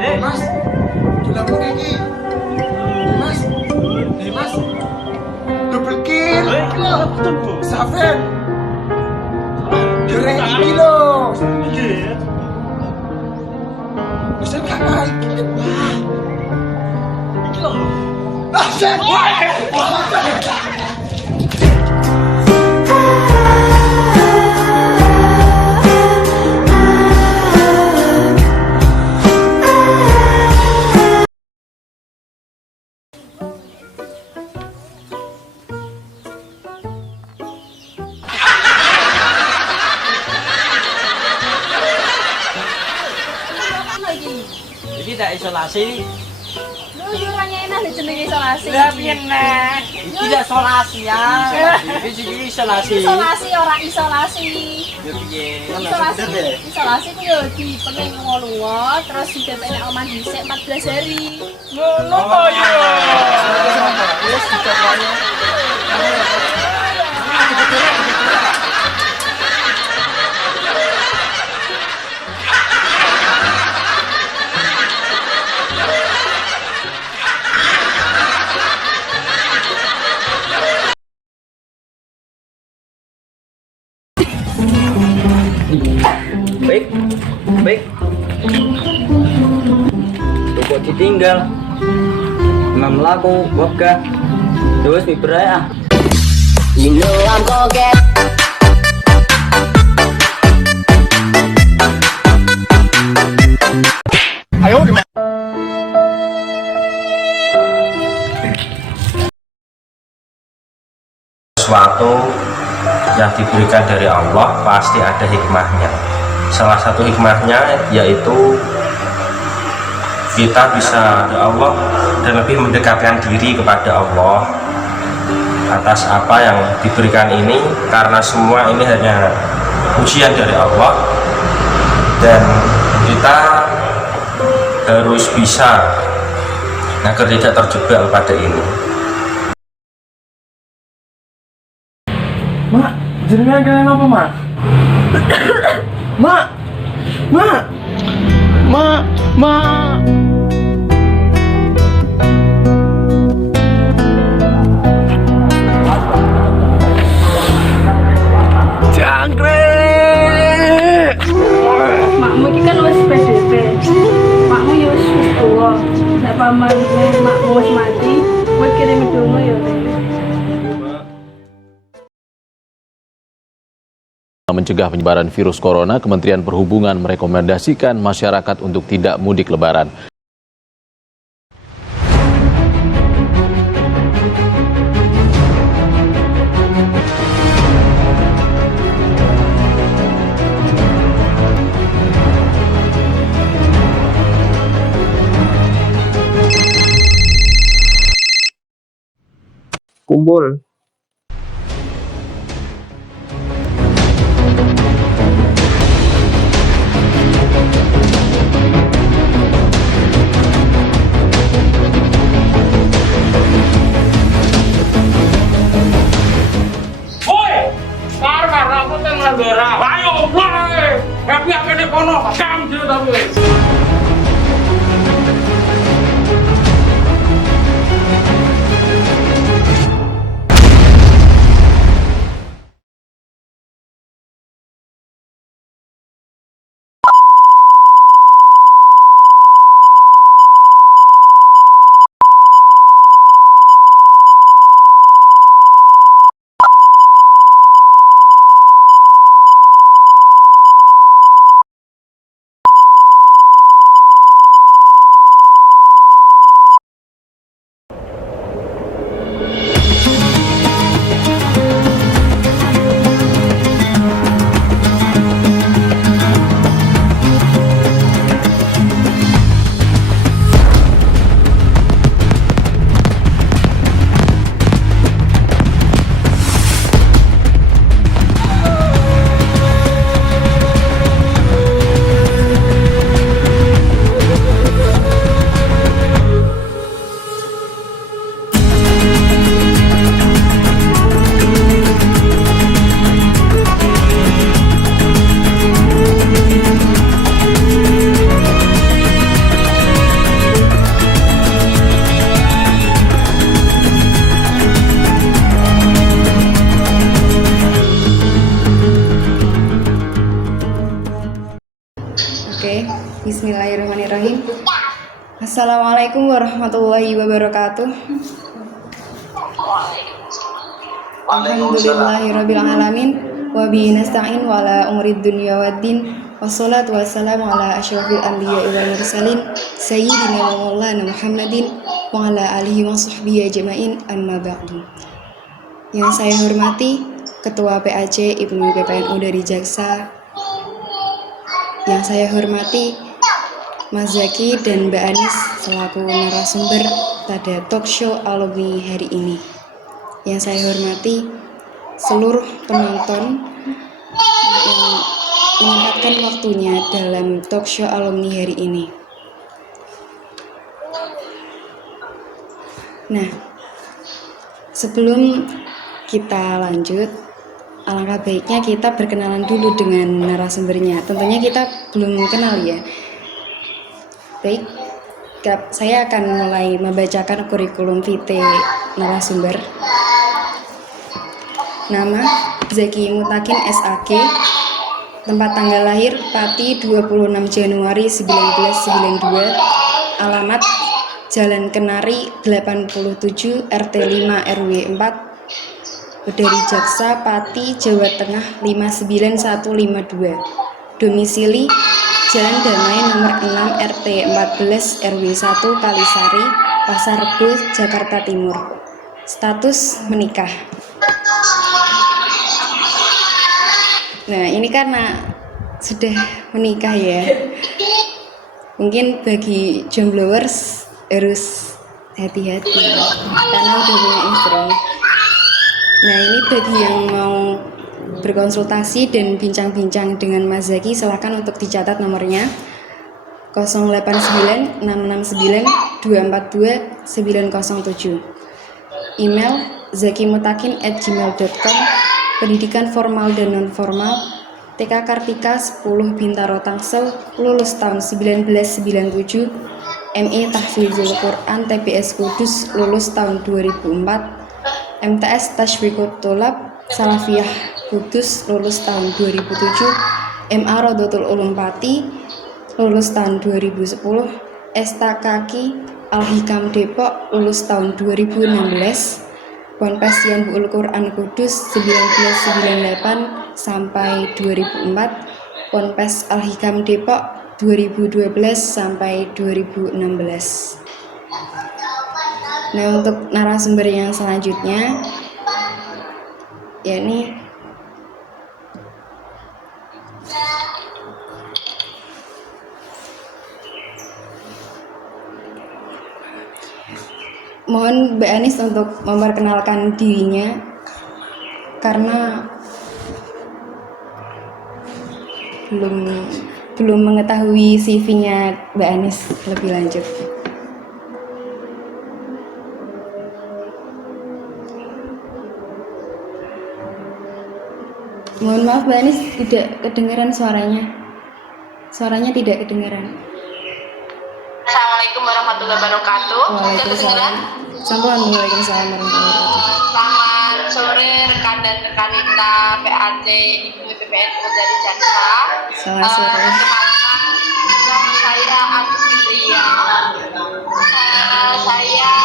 Mas, dilakukan ini. Mas, Mas, double kill. Safen, keren ini loh. Bisa kakak ini. Ini loh. Safen. Iki tak isolasi. Lu orangnya enak nih jenenge isolasi. Lah piye nek? Iki tak isolasi ya. Iki isolasi. Isolasi ora isolasi. Ya piye? Isolasi. Isolasi ku yo dipenging lunga terus didepekne omah dhisik 14 hari. Ngono to yo. Wis dicoba. Baik, baik. Toko ditinggal. Mam laku, waka. Terus miberai ah. You know I'm gonna get. Sesuatu yang diberikan dari Allah pasti ada hikmahnya. Salah satu hikmahnya yaitu kita bisa ke Allah dan lebih mendekatkan diri kepada Allah atas apa yang diberikan ini, karena semua ini hanya ujian dari Allah dan kita harus bisa agar tidak terjebak pada ini. Mak, jenengan kalian apa, Mak? Mak! Mak! Mak! Mak! Jangkrik! Makmu iki kan wis PDP. Makmu yo wis tuwa. Nek pamane makmu wis mati, kowe kirim donga yo. Mencegah penyebaran virus corona, Kementerian Perhubungan merekomendasikan masyarakat untuk tidak mudik lebaran. Kumpul. Ayo, mulai. Tapi apa ini kono? Kam dia tapi. Oke, bismillahirrahmanirrahim. Assalamualaikum warahmatullahi wabarakatuh. Alhamdulillahirrabbilalamin. Wabihi nasta'in wa ala umurid dunya waddin. Wassalatu wassalamu ala asyrafil anbiya wal mursalin sayyidina wa maulana Muhammadin wa ala alihi wa sahbihi ajma'in, amma ba'du. Yang saya hormati Ketua PAC Ibnu PPNU dari Jaksa, yang saya hormati Mas Zaki dan Mbak Anis selaku narasumber pada talk show alumni hari ini. Yang saya hormati seluruh penonton yang menyempatkan waktunya dalam talk show alumni hari ini. Nah, sebelum kita lanjut, alangkah baiknya kita berkenalan dulu dengan narasumbernya. Tentunya kita belum kenal ya. Baik, saya akan mulai membacakan kurikulum vitae narasumber. Nama Zaki Mutakin SAG, tempat tanggal lahir Pati 26 Januari 1992, alamat Jalan Kenari 87 RT 5 RW 4, dari Jaksa Pati, Jawa Tengah 59152, domisili Jalan Damai nomor 6 RT 14 RW 1 Kalisari, Pasar Rebo, Jakarta Timur. Status menikah. Nah, ini karena sudah menikah ya. Mungkin bagi jombloers harus hati-hati karena udah punya istri. Nah, ini bagi yang mau berkonsultasi dan bincang-bincang dengan Mas Zaki, silakan untuk dicatat nomornya 089269242907. Email zakimutakin@gmail.com. Pendidikan formal dan non formal, TK Kartika 10 Bintaro Tangsel, lulus tahun 1997, MI Tahfidzul Quran TBS Kudus, lulus tahun 2004, MTS Tashwiqut Tholab Salafiyah Kudus, lulus tahun 2007, MA Rodotul Ulum Pati, lulus tahun 2010, Estakaki Al-Hikam Depok, lulus tahun 2016, Ponpes Yanbu'ul Quran Kudus 1998 sampai 2004, Ponpes Al-Hikam Depok 2012 sampai 2016. Nah, untuk narasumber yang selanjutnya, yakni mohon Mbak Anis untuk memperkenalkan dirinya karena belum mengetahui CV-nya Mbak Anis lebih lanjut. Mohon maaf Mbak Anis, tidak kedengaran suaranya. Suaranya tidak kedengaran. Assalamualaikum warahmatullahi wabarakatuh. Waalaikumsalam. Waalaikumsalam warahmatullahi wabarakatuh. Selamat sore rekan dan rekanita PAC Ibnu PPNU dari Jaksa. Selamat sore. Nama saya Agus Fitria. Saya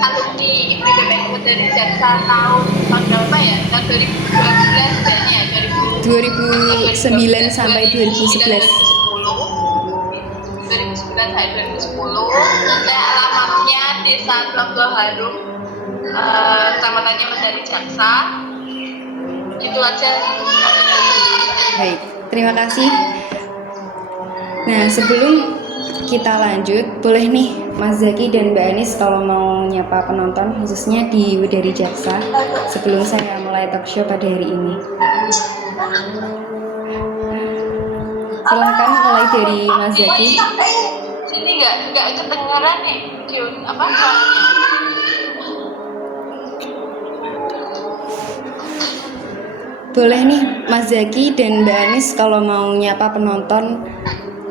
alumni Ibnu PPNU dari Jaksa tahun berapa ya? Tahun 2012 kayaknya ya, 2009 sampai 2011. 2009 sampai 2010. Saya alamatnya Desa Tlogo Harum, kecamatannya Medari Jaksa. Itu aja. Baik, terima kasih. Nah, sebelum kita lanjut, boleh nih Mas Zaki dan Mbak Anis kalau mau nyapa penonton khususnya di Widari Jaksa sebelum saya mulai talk show pada hari ini. Silahkan mulai dari Mas Zaki. Sini nggak kedengaran nih, apa suaranya? Boleh nih Mas Zaki dan Mbak Anis kalau mau nyapa penonton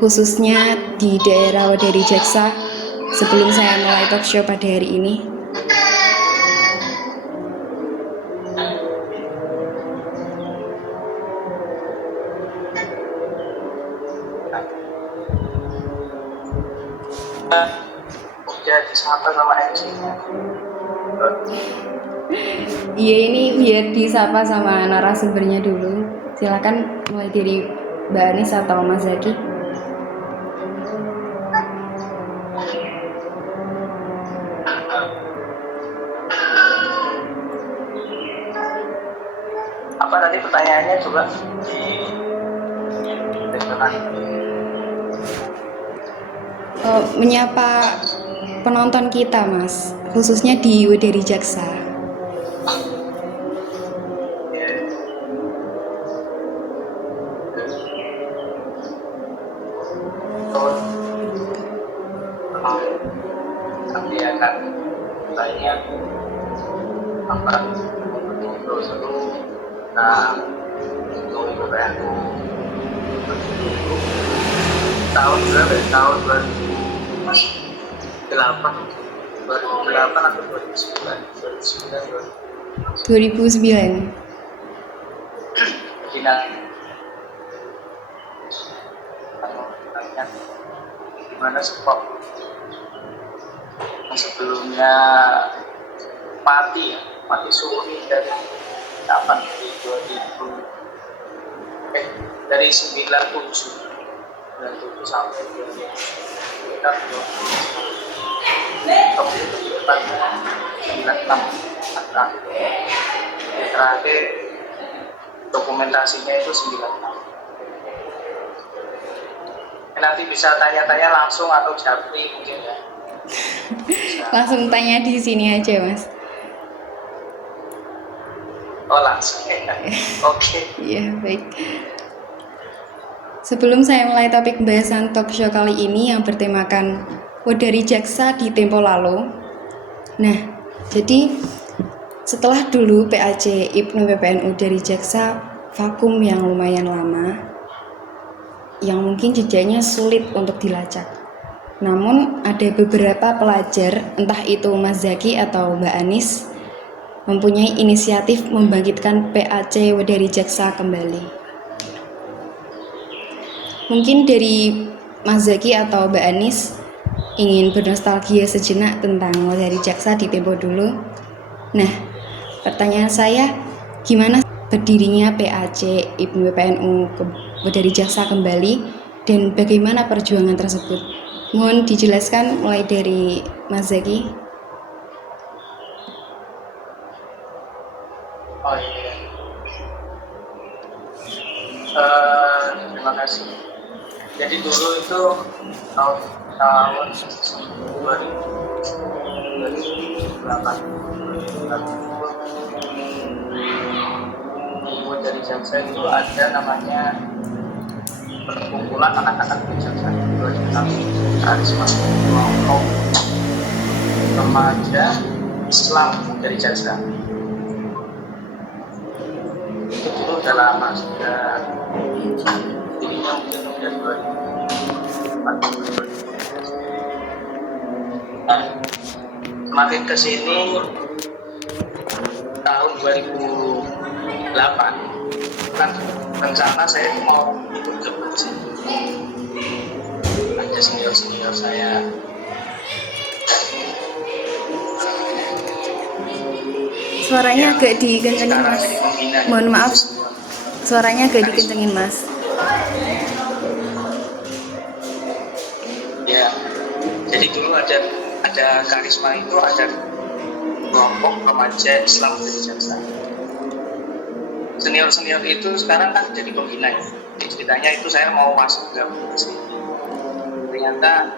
khususnya di daerah Widari Jaksa sebelum saya mulai talk show pada hari ini. Udah disapa sama MC-nya. Iya, ini biar disapa sama narasumbernya dulu. Silakan mulai dari Mbak Anis atau Mas Zaki. Apa tadi pertanyaannya coba di restoran? Menyapa penonton kita, Mas, khususnya di Wedari Jaksa. Kami akan tanya apa itu seru. Nah, untuk PPNU tahun berapa? Tahun 2008 atau 2009? 2009. Cina. Tanya gimana sport yang sebelumnya mati suri dari kapan di 2000 dari 97 sampai 2000 kita 96 terakhir dokumentasinya itu 96. Nanti bisa tanya-tanya langsung atau japri mungkin ya. Langsung tanya di sini aja, Mas. Oh, langsung ya. Oke. Iya, baik. Sebelum saya mulai topik pembahasan talk show kali ini yang bertemakan Wedari Jaksa di tempo lalu. Nah, jadi setelah dulu PAC Ibnu PPNU dari Jaksa vakum yang lumayan lama, yang mungkin jejaknya sulit untuk dilacak. Namun ada beberapa pelajar, entah itu Mas Zaki atau Mbak Anis, mempunyai inisiatif membangkitkan PAC Wedari Jaksa kembali. Mungkin dari Mas Zaki atau Mbak Anis ingin bernostalgia sejenak tentang Wedari Jaksa di tempo dulu. Nah, pertanyaan saya, gimana berdirinya PAC Ibnu PPNU Wedari Jaksa kembali dan bagaimana perjuangan tersebut? Mohon dijelaskan mulai dari Mas Zaki. Oh iya. Terima kasih. Jadi dulu itu tahun 2008 dari Jaksa itu ada namanya perkumpulan anak-anak di Jaksa karisma kelompok remaja Islam dari Jaksa. Itu dulu udah lama, sudah dirinya mungkin udah 2004. Nah, semakin kesini tahun 2008 kan rencana saya mau ikut ke Brazil. Ada senior saya. Suaranya agak dikencengin, Mas. Mohon maaf, suaranya agak dikencengin, Mas. Ya, jadi dulu ada karisma itu, ada kelompok remaja Islam dari Jaksa. Senior itu sekarang kan jadi pembina ya. Jadi ceritanya itu saya mau masuk ke sini. Ternyata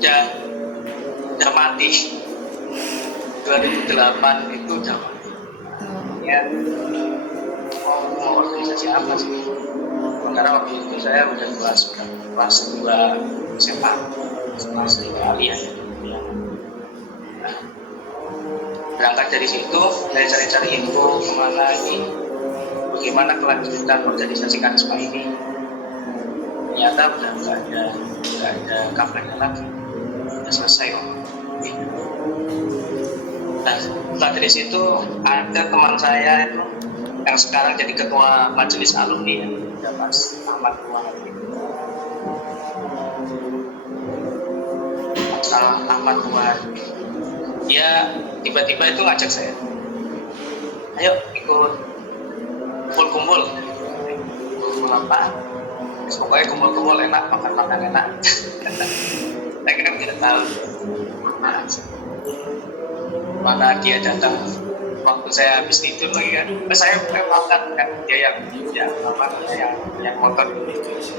udah mati. 2008 itu udah mati. Ya, mau organisasi apa sih? Karena waktu itu saya udah kelas 2 SMA, kelas 2 aliyah. Nah, berangkat dari situ, saya cari-cari info kemana ini, bagaimana kelanjutan organisasi karisma ini. Ternyata udah nggak ada kampanye lagi, udah selesai kok. Nah, setelah dari situ ada teman saya itu yang sekarang jadi ketua majelis alumni ya. ada Mas Ahmad Muhammad Ahmad Muhammad, dia tiba-tiba itu ngajak saya, ayo ikut kumpul-kumpul apa, pokoknya kumpul-kumpul enak, makan-makan enak. Saya kan tidak tahu mana dia datang waktu saya habis tidur lagi kan. Saya makan kan dia yang motor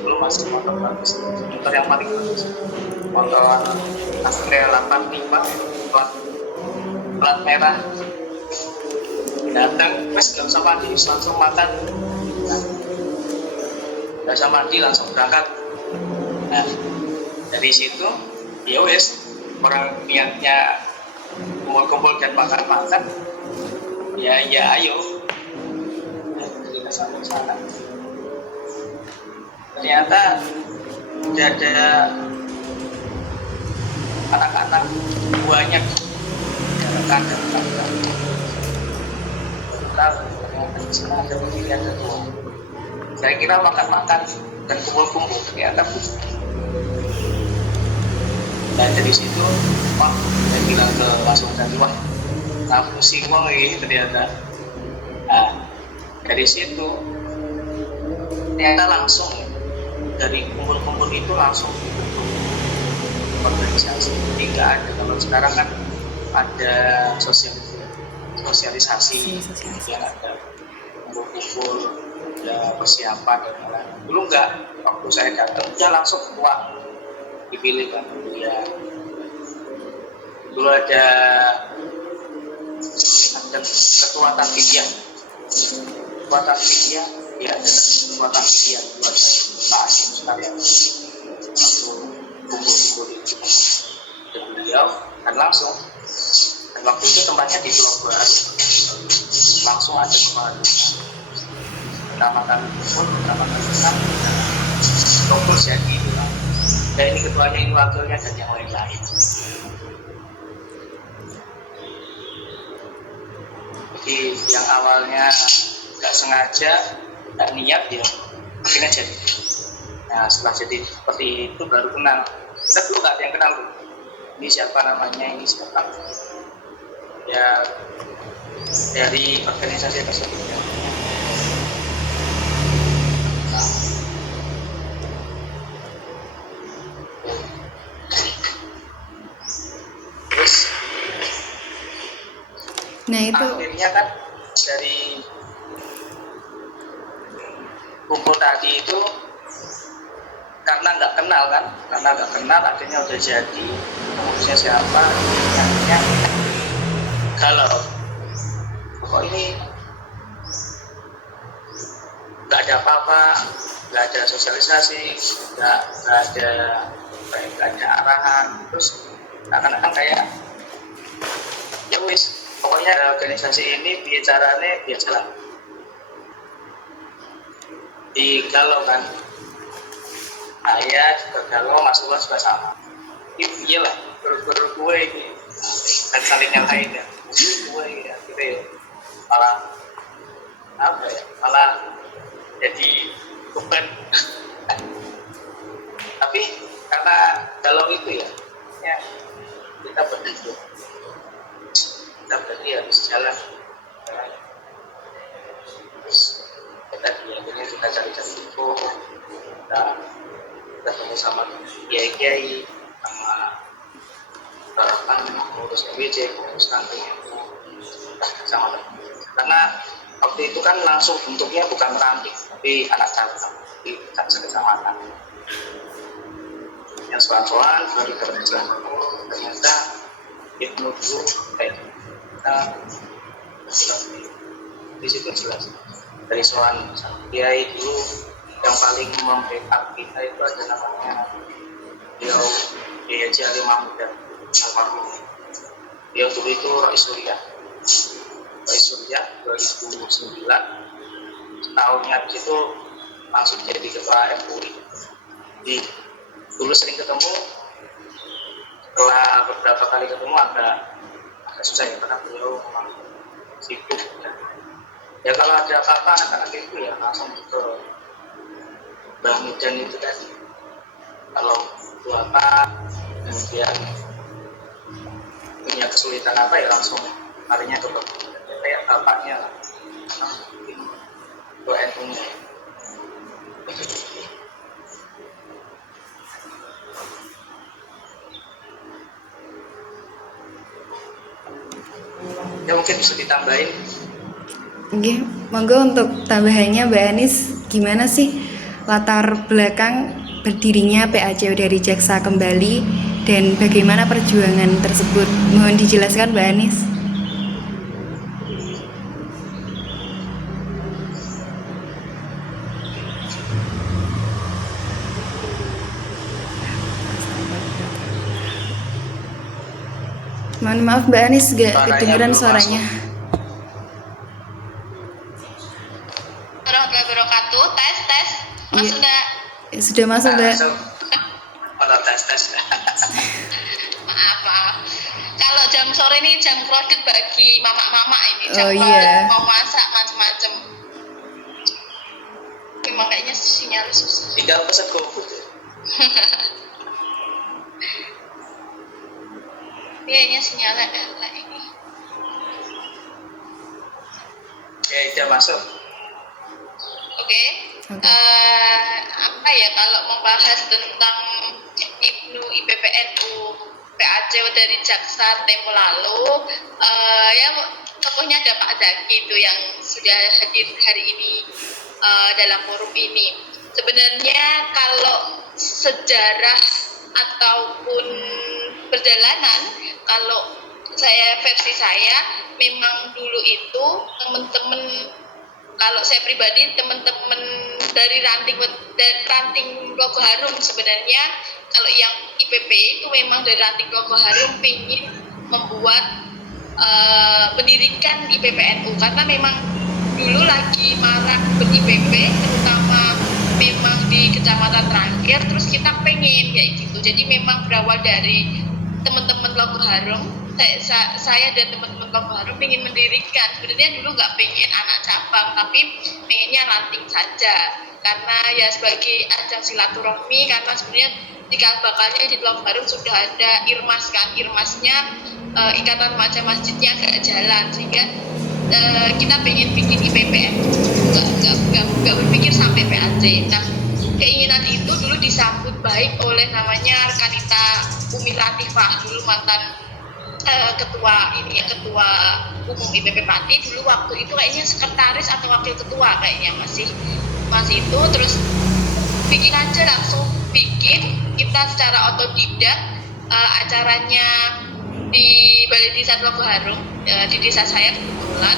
belum masuk motor bagus, motor yang paling bagus, motor Astrea 85 plat merah. Datang wes gak usah mandi, langsung makan, gak usah mandi langsung berangkat. Nah dari situ ya wes, orang niatnya kumpul-kumpul dan makan-makan, ya ayo kita sampai sana. Ternyata udah ada anak-anak banyak rekan-rekan ternyata di sana ada pemilihan ketua. Saya kira makan-makan dan kumpul-kumpul, ternyata bukan. Dan dari situ, saya bilang ke langsung tadi, wah, pusing wong ini ternyata. Nah, dari situ ternyata langsung dari kumpul-kumpul itu langsung dibentuk organisasi. Jadi nggak ada, kalau sekarang kan ada sosialisasi, yang ada kumpul-kumpul, ada persiapan dan lain-lain. Dulu nggak, waktu saya datang udah langsung ketua dipilih kan. Ya dulu ada ketua tanfidiyah, ya ada ketua tanfidiyah dulu ada Pak Asyik sekalian waktu kumpul-kumpul itu dan beliau kan langsung, dan waktu itu tempatnya di Pulau Baru, langsung ada kemarin pertama kali fokus ya gitu. Dan ini ketuanya, ini wakilnya, dan yang lain-lain. Jadi yang awalnya nggak sengaja, nggak niat ya, akhirnya jadi. Nah setelah jadi seperti itu baru kenal. Kita dulu nggak ada yang kenal tuh. Ini siapa namanya, ini siapa. Ya dari organisasi tersebut. Ya. Nah itu akhirnya kan dari kumpul tadi itu karena nggak kenal akhirnya udah jadi, pengurusnya siapa, akhirnya kalau kok ini nggak ada apa-apa, nggak ada sosialisasi, nggak ada arahan, terus akan kayak ya wis, pokoknya organisasi ini bicaranya biasalah. Digalau kan, ayah juga galau, masuk juga sama. Iya lah, guru gue ini dan saling nyalain ya, gue ya gitu ya, malah jadi beban. Tapi karena galau itu ya kita berdua. Berarti harus jalan. Terus akhirnya kita cari-cari info, kita ketemu sama kiai-kiai, sama pengurus MBC, pengurus kantin, sama. Karena waktu itu kan langsung bentuknya bukan ranting, tapi anak cabang di kecamatan. Yang soal-soal baru kerja, ternyata Ibnu dulu kayak di situ jelas dari soal kiai dulu yang paling membackup kita itu ada namanya beliau Kiai Haji Ali Mahmud almarhum. Beliau dulu itu Rais Surya 2009, tahunnya habis itu langsung jadi ketua MUI. Jadi dulu sering ketemu, setelah beberapa kali ketemu agak susah ya, karena beliau memang sibuk ya. Ya kalau ada apa-apa anak-anak itu ya langsung ke Bang Midan itu tadi kalau Bapak kemudian punya kesulitan apa ya langsung larinya ke Bapak, kayak bapaknya lah, ke NU-nya. Ya mungkin bisa ditambahin. Oke, monggo untuk tambahannya Mbak Anis, gimana sih latar belakang berdirinya PACO dari Jaksa Kembali dan bagaimana perjuangan tersebut? Mohon dijelaskan Mbak Anis. Mohon maaf Mbak Anis, gak kedengeran suaranya. Warahmatullahi wabarakatuh. Tes. Masuk enggak? Ya, sudah masuk Mbak. Kalau tes. Maaf. Kalau jam sore ini jam kredit bagi mama-mama ini. Jam Oh, kredit iya. mau masak macam-macam. Memang kayaknya sinyal susah. Tinggal pesan GoFood. Kayaknya sinyalnya elek ini. Ya, udah masuk. Oke. Apa ya kalau membahas tentang Ibnu IPPNU PACO dari Jaksa tempo lalu, ya tokohnya ada Pak Zaki itu yang sudah hadir hari ini dalam forum ini. Sebenarnya kalau sejarah ataupun perjalanan, kalau versi saya memang dulu itu teman-teman, kalau saya pribadi teman-teman dari ranting Logo Harum, sebenarnya kalau yang IPP itu memang dari ranting Logo Harum ingin membuat mendirikan IPPNU karena memang dulu lagi marak ber-IPP, terutama memang di kecamatan Trangkir, terus kita pengen kayak gitu. Jadi memang berawal dari teman-teman Logo Harum, saya dan teman-teman Logo Harum ingin mendirikan. Sebenarnya dulu nggak pengen anak cabang, tapi pengennya ranting saja karena ya sebagai ajang silaturahmi, karena sebenarnya cikal bakalnya di Logo Harum sudah ada irmas kan, irmasnya ikatan remaja masjidnya nggak jalan, sehingga kita pengen bikin IPPN, nggak berpikir sampai PAC. Nah, keinginan itu dulu disambut baik oleh namanya Rekanita Umi Latifah, dulu mantan ketua umum IPP Pati, dulu waktu itu kayaknya sekretaris atau wakil ketua kayaknya masih itu. Terus bikin aja, langsung bikin, kita secara otodidak. Acaranya di Balai Desa Logo Harum, di desa saya kebetulan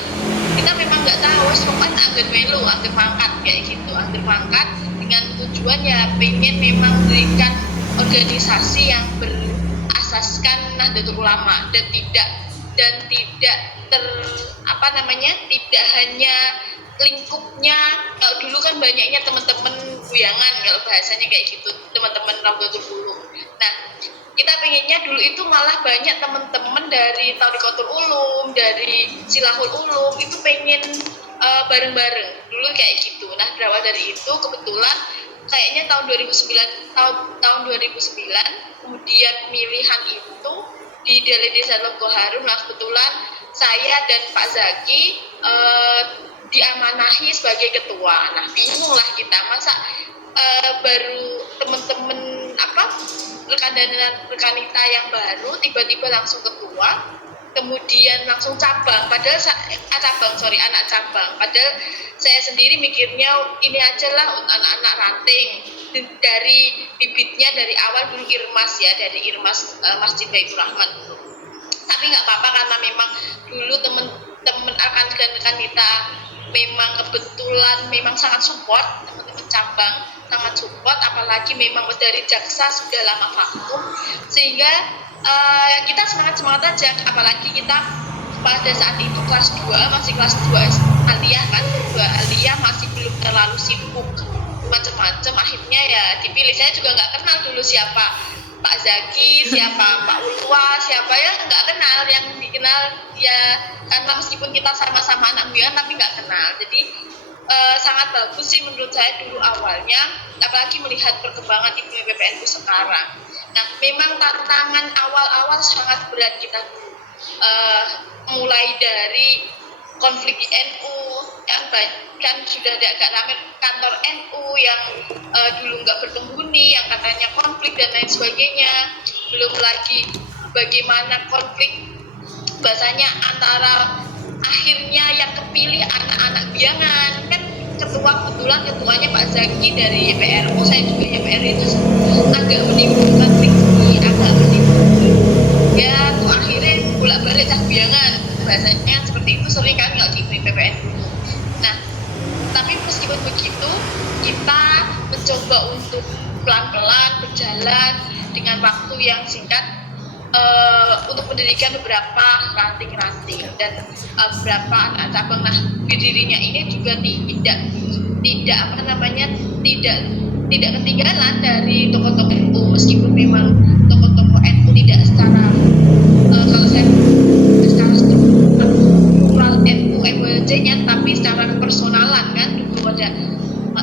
kita memang nggak tahu, pokoknya angger melu, angger mangkat kayak gitu, angger mangkat dengan tujuan ya pengen memang memberikan organisasi yang berasaskan Nahdlatul Ulama dan tidak tidak hanya lingkupnya. Kalau dulu kan banyaknya teman-teman buyangan, kalau bahasanya kayak gitu, teman-teman Nahdlatul Ulum. Nah, kita pengennya dulu itu malah banyak teman-teman dari Thariqatul Ulum, dari Silahul Ulum itu pengen bareng-bareng dulu kayak gitu. Nah, berawal dari itu kebetulan kayaknya tahun 2009 kemudian pemilihan itu di Balai Desa Logo Harum. Nah, kebetulan saya dan Pak Zaki diamanahi sebagai ketua. Nah, bingung lah kita, masa baru teman-teman rekanita yang baru tiba-tiba langsung ketua, kemudian langsung cabang, padahal anak cabang, padahal saya sendiri mikirnya ini aja lah anak-anak ranting, dari bibitnya dari awal dulu Irmas ya, dari Irmas Masjid Baitur Rahman dulu. Tapi nggak apa-apa karena memang dulu teman-teman rekan kita memang kebetulan memang sangat support, teman-teman cabang sangat support, apalagi memang dari jaksa sudah lama vakum, sehingga kita semangat aja. Apalagi kita pada saat itu kelas 2, masih kelas 2 aliyah kan, 2 aliyah masih belum terlalu sibuk macam-macam. Akhirnya ya dipilih. Saya juga nggak kenal dulu siapa Pak Zaki, siapa Pak Ulwa, siapa ya nggak kenal. Yang dikenal ya karena meskipun kita sama-sama anak buyan tapi nggak kenal. Jadi sangat bagus sih menurut saya dulu awalnya, apalagi melihat perkembangan IPB BPNU sekarang. Nah, memang tantangan awal-awal sangat berat kita mulai dari konflik di NU yang kan sudah agak ramai kantor NU yang dulu nggak berpenghuni, yang katanya konflik dan lain sebagainya. Belum lagi bagaimana konflik bahasanya antara akhirnya yang kepilih anak-anak biangan kan, ketuanya Pak Zaki dari YPRU, saya juga YPRU, itu agak menimbulkan friksi, agak menimbulkan ya tuh akhirnya bolak-balik cah biangan, bahasanya seperti itu sering kan nggak di PPNU. Nah, tapi meskipun begitu kita mencoba untuk pelan-pelan berjalan dengan waktu yang singkat untuk mendirikan beberapa ranting-ranting dan beberapa anak cabang. Nah, berdirinya ini juga tidak ketinggalan dari tokoh-tokoh NU, meskipun memang tokoh-tokoh NU tidak secara kalau saya secara struktural NU MWJ-nya, tapi secara personalan kan dulu ada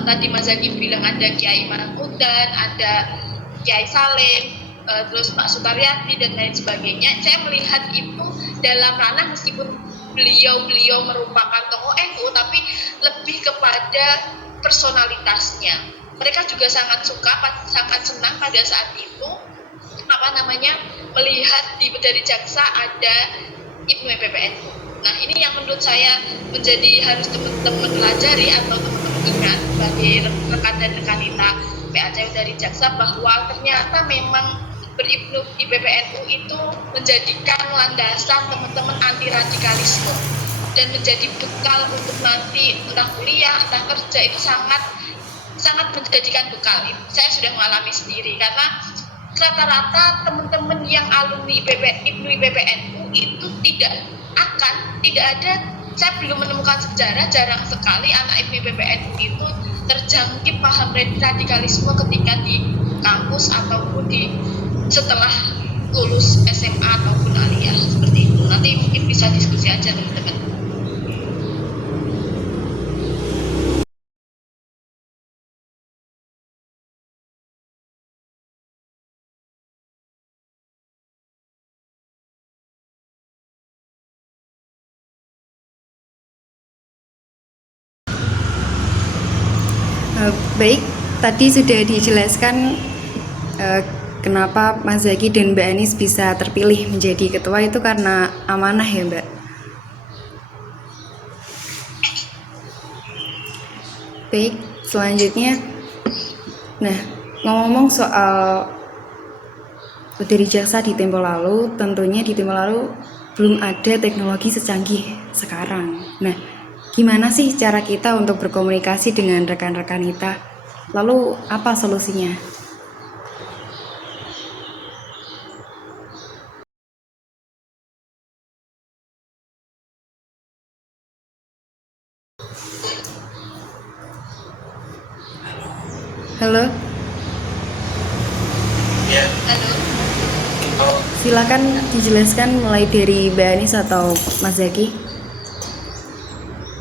tadi Mas Zaki bilang ada Kiai Manakudan, ada Kiai Salim, terus Pak Sutaryati dan lain sebagainya. Saya melihat itu dalam ranah meskipun beliau merupakan tokoh NU, tapi lebih kepada personalitasnya. Mereka juga sangat suka, sangat senang pada saat itu melihat dari jaksa ada IPNU PPNU. Nah, ini yang menurut saya menjadi harus teman-teman pelajari atau teman-teman ingat sebagai rekan dan rekanita PACU dari jaksa, bahwa ternyata memang berIPNU di PPNU itu menjadikan landasan teman-teman anti radikalisme dan menjadi bekal untuk nanti entah kuliah, entah kerja, itu sangat menjadikan bekal. Saya sudah mengalami sendiri karena rata-rata teman-teman yang alumni IPNU PPNU itu tidak ada, saya belum menemukan sejarah, jarang sekali anak IPNU PPNU itu terjangkit paham radikalisme ketika di kampus ataupun setelah lulus SMA ataupun aliyah, seperti itu. Nanti mungkin bisa diskusi aja teman-teman. Baik, tadi sudah dijelaskan kenapa Mas Zaki dan Mbak Anis bisa terpilih menjadi ketua, itu karena amanah ya Mbak. Baik, selanjutnya, nah ngomong-ngomong soal dari jaksa di tempo lalu, tentunya di tempo lalu belum ada teknologi secanggih sekarang. Nah, gimana sih cara kita untuk berkomunikasi dengan rekan-rekan kita? Lalu apa solusinya? Halo? Ya. Halo. Silakan dijelaskan mulai dari Mbak Anis atau Mas Zaki.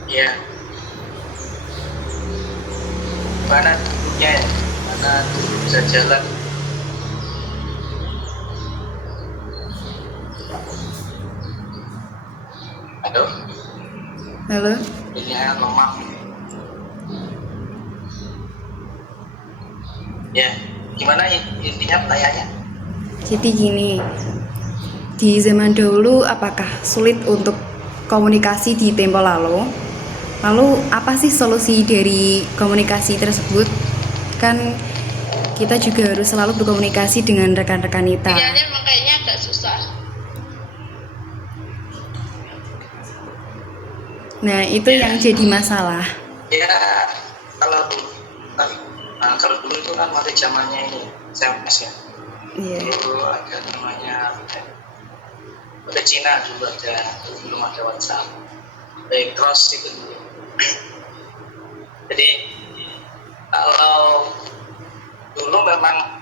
Ya. Mana dulunya ya? Mana dulu bisa jalan? Halo? Halo? Ini lemah. Ya, gimana intinya pertanyaannya? Jadi gini, di zaman dahulu apakah sulit untuk komunikasi di tempo lalu? Lalu apa sih solusi dari komunikasi tersebut? Kan kita juga harus selalu berkomunikasi dengan rekan-rekan kita. Pilihannya memang kayaknya agak susah. Nah, itu yang jadi masalah. Ya, kalau dulu itu kan masih zamannya ini SMS ya. Iya. Dulu ada namanya udah Cina dulu ada, belum ada WhatsApp. Dari cross itu dulu. Jadi kalau dulu memang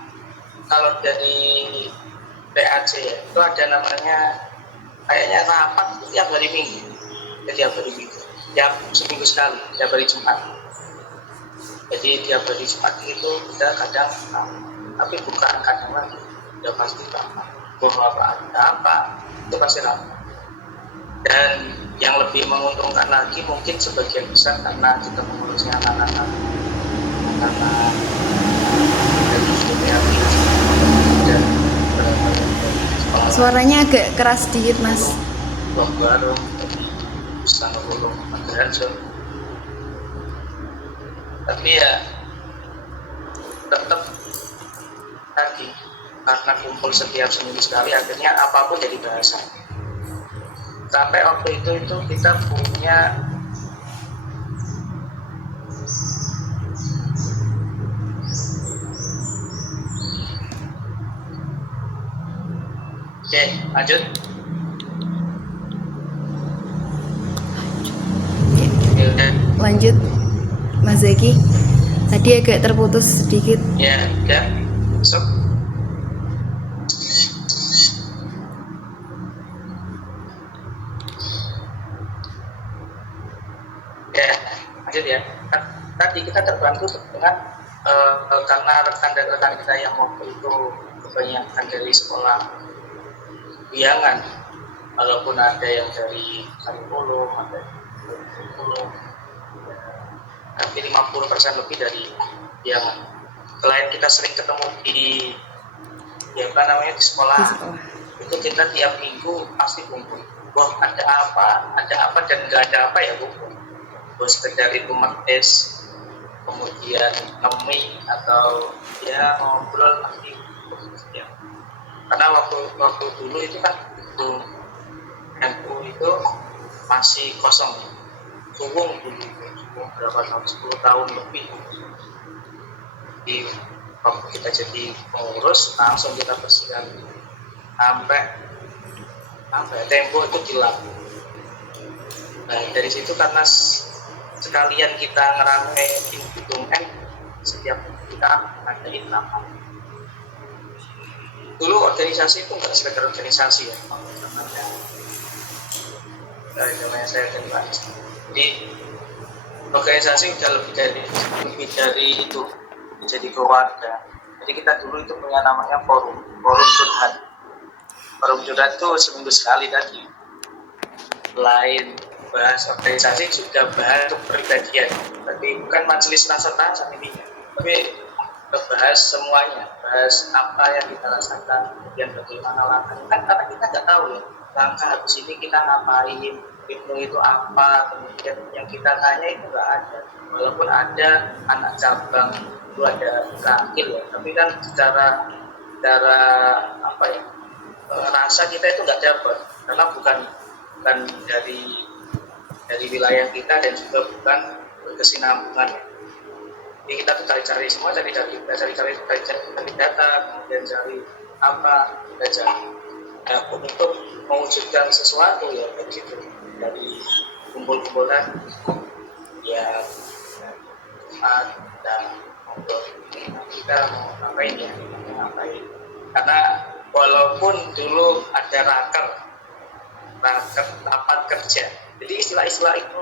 kalau dari PAC ya itu ada namanya kayaknya rapat tiap hari Minggu. Jadi tiap hari Minggu. tiap seminggu sekali, tiap hari Jumat. Jadi tiap hari Jumat itu kita kadang tapi bukan kadang lagi, udah pasti ramai. Bahwa ada apa itu pasti ramai. Dan yang lebih menguntungkan lagi mungkin sebagian besar karena kita mengurusnya anak-anak, karena dari dan Suaranya agak keras sedikit, Mas. baru bisa ngurung Madrasah. Tapi ya tetap tadi karena kumpul setiap seminggu sekali, akhirnya apapun jadi bahasan. Sampai waktu itu kita punya oke, lanjut. Ya udah. Lanjut, Mas Zaki. Tadi agak terputus sedikit. Ya, udah. Masuk. Ya, lanjut ya. Tadi kita terbantu dengan karena rekan dan rekan kita yang waktu itu kebanyakan dari sekolah biangan, walaupun ada yang dari Karikulum, ada dari Karikulum, tapi 50% lebih dari biangan. Selain kita sering ketemu di di sekolah, itu kita tiap minggu pasti kumpul. Wah, ada apa dan nggak ada apa ya kumpul. Buat sekedar itu menges, kemudian ngemi atau ya ngobrol pasti ya. Karena waktu dulu itu kan NU itu masih kosong, suwung dulu, berapa tahun, 10 tahun lebih. Di waktu kita jadi pengurus langsung kita bersihkan sampai tempo itu gelap. Nah dari situ karena sekalian kita ngeramein gedung M, setiap kita ngadain rapat. Dulu organisasi itu nggak sekedar organisasi ya, namanya saya organisasi. Jadi organisasi udah lebih dari itu, jadi keluarga. Jadi kita dulu itu punya namanya forum curhat. Forum curhat itu seminggu sekali tadi. Selain bahas organisasi juga bahas kepribadian. Tapi bukan majelis rasa-rasa intinya, tapi bahas semuanya, bahas apa yang kita rasakan, kemudian bagaimana langkahnya. Kan karena kita nggak tahu ya, langkah habis ini kita ngapain, itu apa, kemudian yang kita tanya itu nggak ada. Walaupun ada anak cabang itu ada wakil ya, tapi kan secara apa ya, rasa kita itu nggak dapat karena bukan dari wilayah kita dan juga bukan berkesinambungan. Jadi kita tuh cari semua, cari data, kemudian cari apa, belajar. Nah, untuk mewujudkan sesuatu ya dari situ, dari kumpul-kumpulan ya dan ngobrol kita mau ngapain ya, karena walaupun dulu ada rapat kerja, jadi istilah itu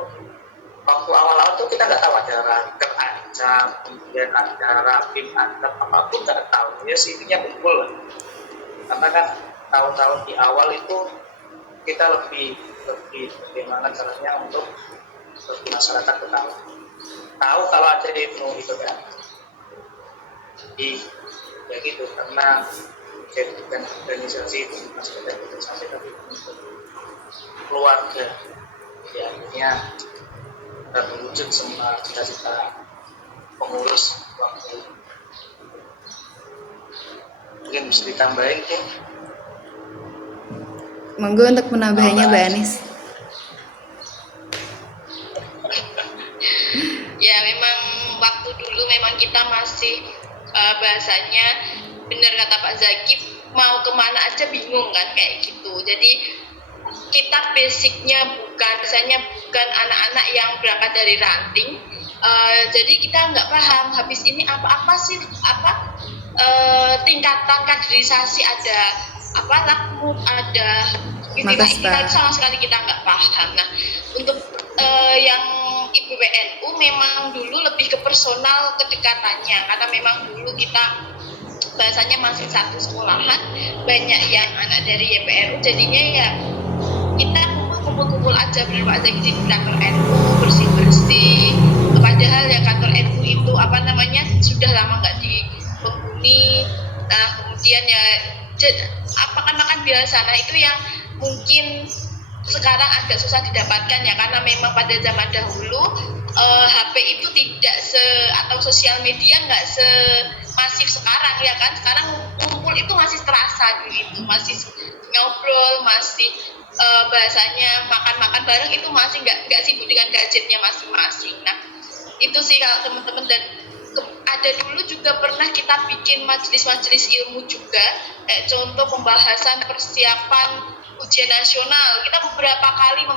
waktu awal-awal tuh kita nggak tahu ada raker ancam, kemudian ada rapim antep, apapun nggak tahu ya sih, intinya kumpul. Karena kan tahun-tahun di awal itu kita lebih bagaimana caranya untuk bagi masyarakat tahu kalau ada demo itu kan. Jadi ya gitu, karena jadi bukan organisasi itu masih ada organisasi tapi keluarga. Ya akhirnya terwujud semua cita-cita pengurus waktu itu. Mungkin bisa ditambahin kan? Monggo untuk menambahnya Mbak Anis. Ya memang waktu dulu memang kita masih bahasanya benar kata Pak Zaki, mau kemana aja bingung kan kayak gitu. Jadi kita basicnya bukan anak-anak yang berangkat dari ranting. Jadi kita nggak paham habis ini apa sih tingkatan kaderisasi, ada lakmut, ada istilah itu sama sekali kita nggak paham. Nah, untuk yang IPWNU memang dulu lebih ke personal kedekatannya, karena memang dulu kita bahasanya masih satu sekolahan, banyak yang anak dari YPNU, jadinya ya kita kumpul-kumpul aja berdua aja di kantor NU, bersih-bersih. Padahal ya kantor NU itu sudah lama nggak dipenghuni. Nah, kemudian ya makan biasa. Nah, itu yang mungkin sekarang agak susah didapatkan ya, karena memang pada zaman dahulu HP itu tidak atau sosial media nggak semasif sekarang ya kan. Sekarang kumpul itu masih terasa dulu, itu masih ngobrol, masih bahasanya makan bareng, itu masih nggak sibuk dengan gadgetnya masing-masing. Nah, itu sih kalau teman-teman. Dan ada dulu juga pernah kita bikin majelis-majelis ilmu juga, contoh pembahasan persiapan ujian nasional. Kita beberapa kali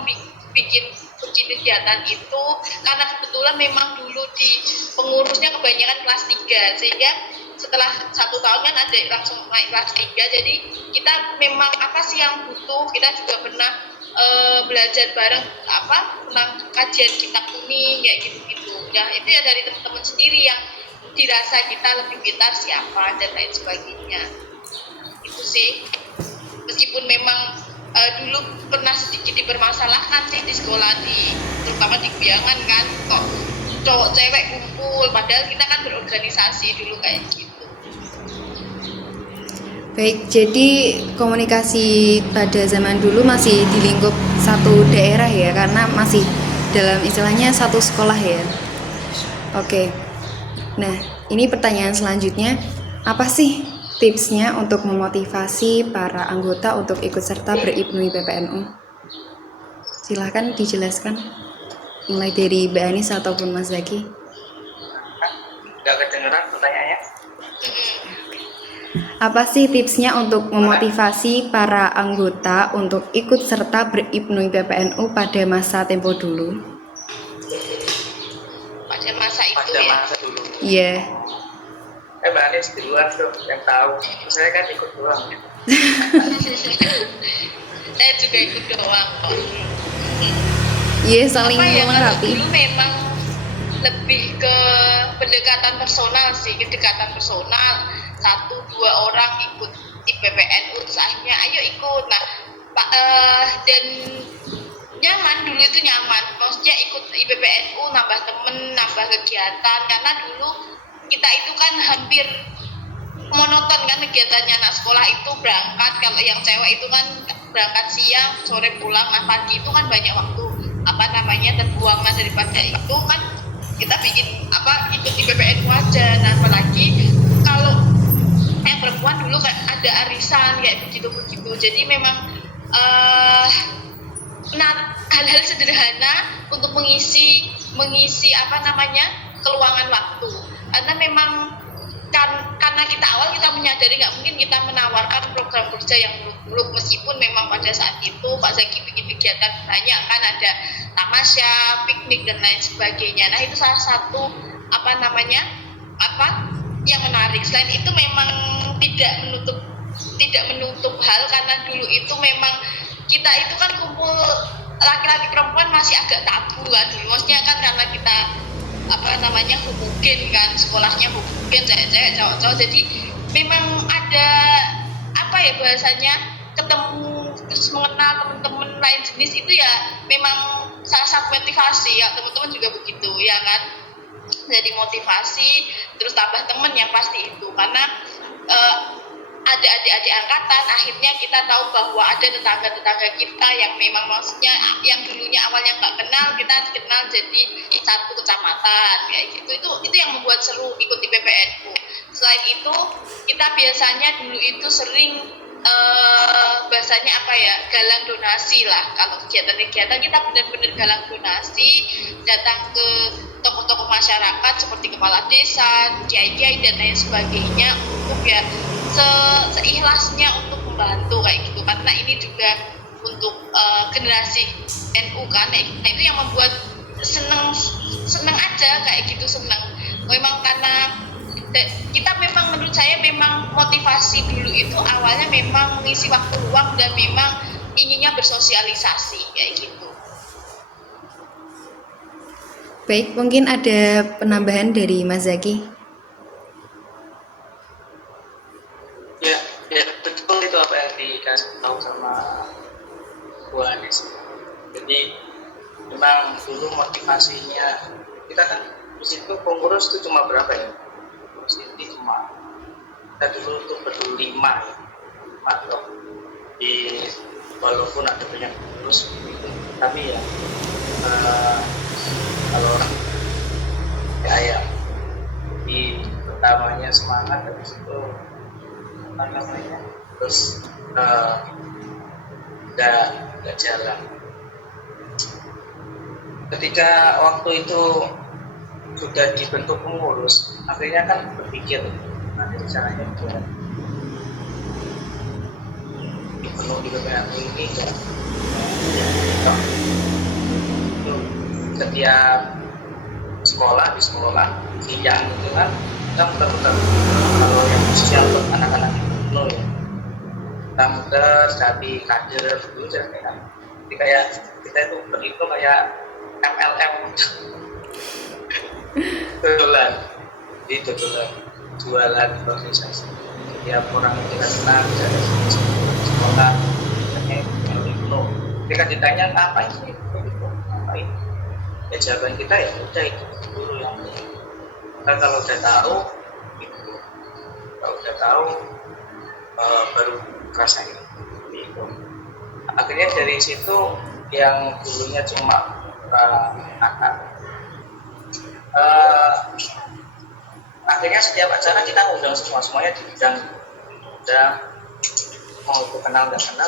bikin kegiatan itu, karena kebetulan memang dulu di pengurusnya kebanyakan kelas 3, sehingga setelah 1 tahun kan ada langsung naik kelas 3. Jadi kita memang apa sih yang butuh, kita juga pernah belajar bareng tentang kajian kitab kuning kayak gitu-gitu. Nah, itu ya dari teman-teman sendiri yang dirasa kita lebih pintar siapa dan lain sebagainya. Itu sih, meskipun memang dulu pernah sedikit dipermasalahkan sih di sekolah, terutama di Kuyangan kan, kok cowok cewek kumpul, padahal kita kan berorganisasi dulu kayak gitu. Baik, jadi komunikasi pada zaman dulu masih di lingkup satu daerah ya, karena masih dalam istilahnya satu sekolah ya. Oke, nah ini pertanyaan selanjutnya, apa sih tipsnya untuk memotivasi para anggota untuk ikut serta beribnu PPNU? Silahkan dijelaskan, mulai dari Mbak Anis ataupun Mas Zaki. Nggak kedengeran pertanyaannya. Apa sih tipsnya untuk memotivasi para anggota untuk ikut serta beribnu PPNU pada masa tempo dulu? Pada masa itu Pada masa dulu. Iya. Mbak Anis duluan tuh yang tahu. Saya kan ikut doang. Saya juga ikut doang kok. Iya, saling Kalau melengkapi. dulu memang lebih ke pendekatan personal sih, kedekatan personal. 1-2 orang ikut IPPNU, terus akhirnya ayo ikut. Nah, dan nyaman, dulu itu nyaman, maksudnya ikut IPPNU nambah temen, nambah kegiatan, karena dulu kita itu kan hampir monoton kan kegiatannya. Anak sekolah itu berangkat, kalau yang cewek itu kan berangkat siang, sore pulang. Nah, pagi itu kan banyak waktu terbuang. Nah, daripada itu kan kita bikin ikut IPPNU aja. Nah, apalagi kalau yang perempuan dulu kan ada arisan kayak begitu. Jadi memang hal-hal sederhana untuk mengisi keluangan waktu. Karena memang karena kita awal kita menyadari nggak mungkin kita menawarkan program kerja yang muluk-muluk, meskipun memang pada saat itu Pak Zaki bikin kegiatan banyak kan, ada tamasya, piknik dan lain sebagainya. Nah, itu salah satu yang menarik. Selain itu memang tidak menutup hal, karena dulu itu memang kita itu kan kumpul laki-laki perempuan masih agak tabu kan dulu, maksudnya kan karena kita homogen kan, sekolahnya homogen, cewek-cewek, cowok-cowok, jadi memang ada bahasanya ketemu terus mengenal teman-teman lain jenis, itu ya memang salah satu motivasi ya, teman-teman juga begitu ya kan, jadi motivasi, terus tambah teman yang pasti itu, karena ada adik-adik angkatan, akhirnya kita tahu bahwa ada tetangga-tetangga kita yang memang maksudnya yang dulunya awalnya nggak kenal, kita kenal jadi satu kecamatan kayak gitu. Itu yang membuat seru ikut di PPNU. Selain itu kita biasanya dulu itu sering bahasanya galang donasi lah. Kalau kegiatan-kegiatan kita benar-benar galang donasi, datang ke tokoh-tokoh masyarakat seperti kepala desa, kiai-kiai dan lain sebagainya untuk ya seikhlasnya untuk membantu kayak gitu, karena ini juga untuk generasi NU kan. Nah, itu yang membuat seneng aja kayak gitu, seneng memang, karena kita memang menurut saya memang motivasi dulu itu awalnya memang mengisi waktu luang dan memang inginnya bersosialisasi kayak gitu. Baik, mungkin ada penambahan dari Mas Zaki. Ya, ya betul itu apa yang dikasih tahu sama Bu Anis. Jadi memang dulu motivasinya kita kan di situ pengurus itu cuma berapa ya? Pengurus ini cuma kita dulu tuh perlu 5 ya. Atau di walaupun ada banyak pengurus gitu, tapi ya kalau orang kayak di pertamanya semangat habis itu apa namanya terus nggak jalan. Ketika waktu itu sudah dibentuk pengurus, akhirnya kan berpikir nanti caranya gimana penuh di BPNU ini kan setiap sekolah di siang itu kan kita muter-muter. Kalau yang khususnya untuk anak-anak itu ya kita muter cari kader dulu kan. Jadi kayak kita itu begitu kayak MLM dodolan jualan organisasi. Setiap orang yang kita kenal bisa ada sekolah kayak itu. Ketika ditanya apa ini ngapain, ya jawaban kita ya udah itu dulu yang kita kalau udah tahu itu, kalau udah tahu baru rasain itu. Akhirnya dari situ yang dulunya cuma akhirnya setiap acara kita undang semuanya diundang mau itu kenal nggak kenal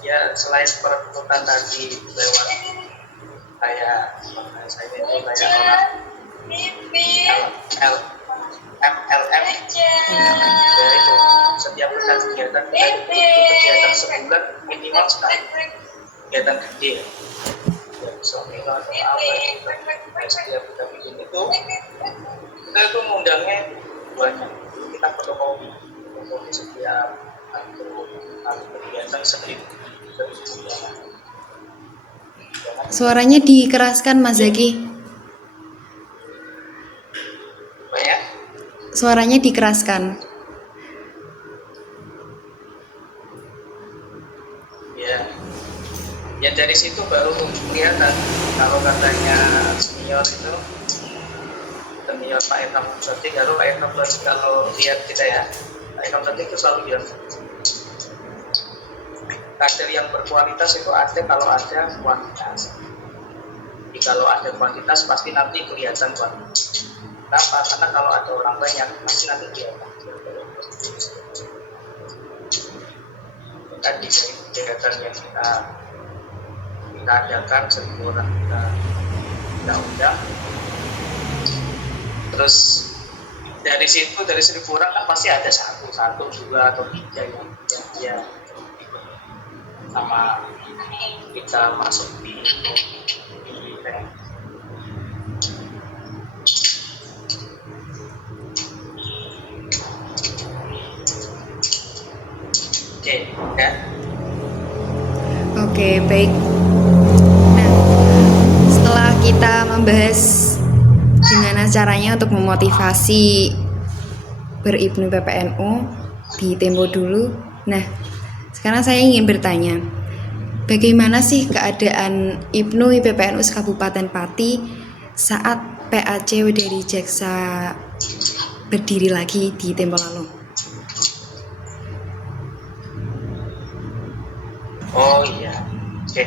ya. Selain perebutan tadi lewat kayak saya itu kayak orang MLM ya itu setiap kegiatan kita itu kegiatan sebulan minimal sekali, kegiatan gede ya seminar atau apa itu setiap kita bikin itu kita itu ngundangnya banyak. Kita fotokopi setiap kegiatan setiap Suaranya dikeraskan Mas Zaki. banyak. Suaranya dikeraskan. Ya dari situ baru kelihatan kalau katanya senior itu senior Pak Etam Sotik. Kalau Pak Etam Sotik kalau lihat kita ya, Pak Etam Sotik itu selalu bilang kader yang berkualitas itu ada kalau ada kuantitas. Jadi kalau ada kuantitas pasti nanti kelihatan kuantitas. Kenapa? Karena kalau ada orang banyak pasti nanti kelihatan. Tadi kegiatan yang kita adakan 1.000 orang kita undang. Terus dari situ dari 1.000 orang kan pasti ada 1, 2 atau 3 yang dia sama kita masuk di Oke, ya. Oke, baik. Nah, setelah kita membahas gimana caranya untuk memotivasi beribnu PPNU di Tempo dulu. Nah, sekarang saya ingin bertanya, bagaimana sih keadaan IPNU PPNU Kabupaten Pati saat PAC dari Jaksa berdiri lagi di Tempo lalu? Oh iya, oke.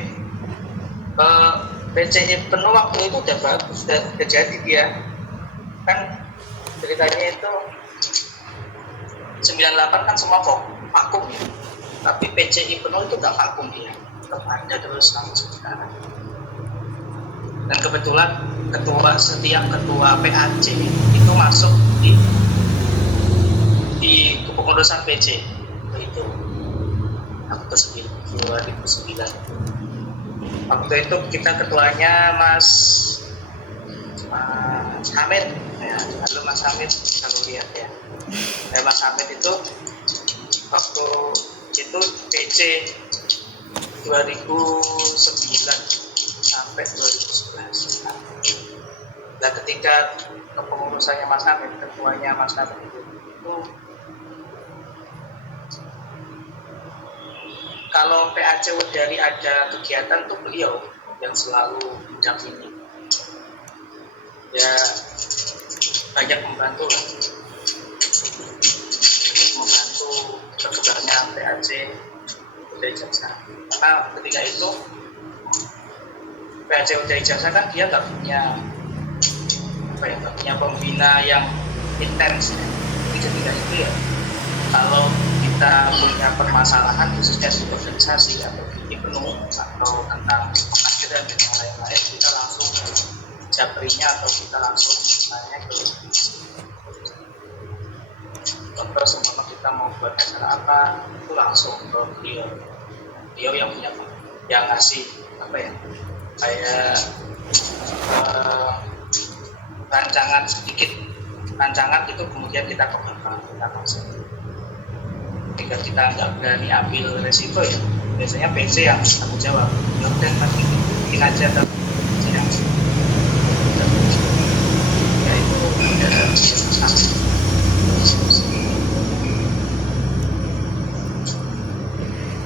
PCI penuh waktu itu udah bagus, udah jadi dia. Kan ceritanya itu 98 kan semua vakum ya. Tapi PCI penuh itu nggak vakum dia, tetap ada terus sampai sekarang. Dan kebetulan setiap ketua PAC itu masuk di kepengurusan PC itu tahun 2009. Waktu itu kita ketuanya Mas Hamid ya. Halo Mas Hamid, kalau lihat ya. Mas Hamid itu waktu itu PC 2009 sampai 2011. Nah, ketika kepengurusannya Mas Hamid, ketuanya Mas Hamid itu kalau PAC Wedari ada kegiatan tuh beliau yang selalu mendampingi. Ya banyak membantu lah. Membantu berkembangnya PAC Wedari Jaksa. Karena ketika itu PAC Wedari Jaksa kan dia nggak punya pembina yang intens. Jadi ketika itu ya kalau kita punya permasalahan khususnya di organisasi atau di penuh atau tentang pengadilan dan yang lain-lain, kita langsung japrinya atau kita langsung tanya ke contoh semua kita mau buat acara apa itu langsung ke beliau yang punya yang ngasih kayak rancangan itu kemudian kita kembangkan, kita langsung. Ketika kita nggak berani ambil resiko ya biasanya PC yang tanggung jawab. Dan masih bikin aja tapi yang ya itu ada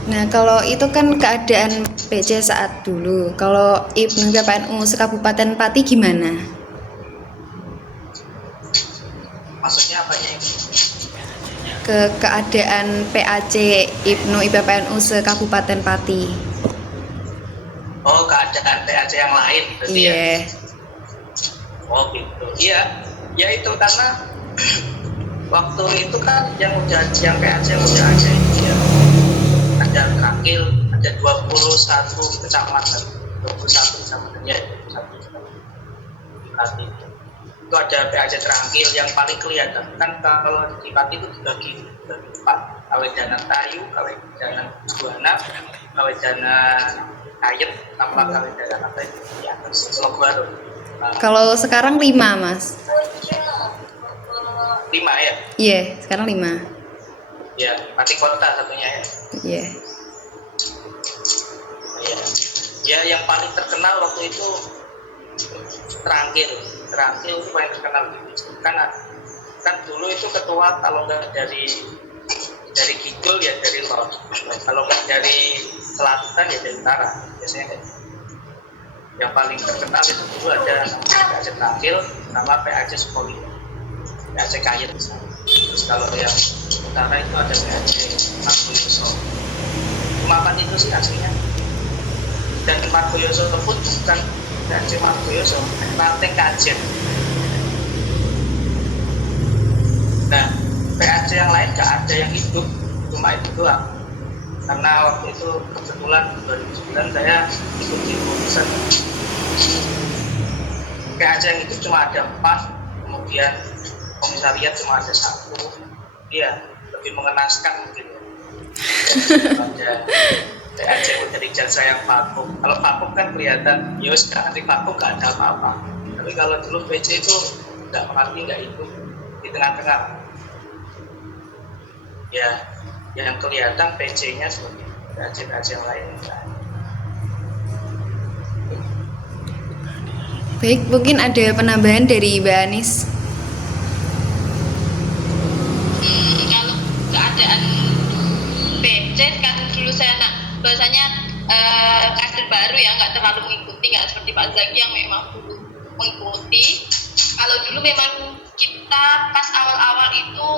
Nah, kalau itu kan keadaan PC saat dulu. Kalau Ibnu PPNU Sekabupaten Pati gimana? maksudnya apa ya? Keadaan PAC Ibnu IPPNU se-Kabupaten Pati. Oh, keadaan PAC yang lain berarti ya? Oh gitu. Iya, ya itu karena waktu itu kan yang PAC yang udah ada itu ya ada terakhir ada 21 kecamatan ya, itu ada PAC Terangkil yang paling kelihatan kan kalau di Pati itu dibagi 4, Kawedanan Tayu, Kawedanan Buana, Kawedanan Kayet, sama Kawedanan apa itu di atas Pulau Baru. Kalau sekarang 5, Mas. 5 ya? Iya, sekarang 5. Ya, Pati Kota satunya ya. Iya. Ya, yang paling terkenal waktu itu Terangkil itu paling terkenal kan dulu itu ketua kalau nggak dari kidul ya dari lor, kalau nggak dari selatan ya dari utara biasanya kan. Yang paling terkenal itu dulu ada PAC Terangkil sama PAC Sukoli, PAC Kayet. Terus kalau yang utara itu ada PAC Margoyoso. Cuma itu sih aslinya. Dan Margoyoso pun bukan PAC Margoyoso, Partai Kajen. Nah, PAC yang lain gak ada yang hidup, cuma itu doang. Karena waktu itu kebetulan 2009 saya ikut di urusan PAC yang itu cuma ada 4, kemudian komisariat cuma ada 1. Iya, lebih mengenaskan mungkin. Ada PAC dari jasa yang vakum. Kalau vakum kan kelihatan, ya sekarang di vakum gak ada apa-apa. Tapi kalau dulu PC itu nggak mengerti, nggak hidup di tengah-tengah. Ya, yang kelihatan PC-nya seperti PAC yang lain. Baik, mungkin ada penambahan dari Mbak Anis. Kalau keadaan PC kan dulu saya bahasanya kader baru ya, nggak terlalu mengikuti, nggak seperti Pak Zaki yang memang dulu mengikuti. Kalau dulu memang kita pas awal-awal itu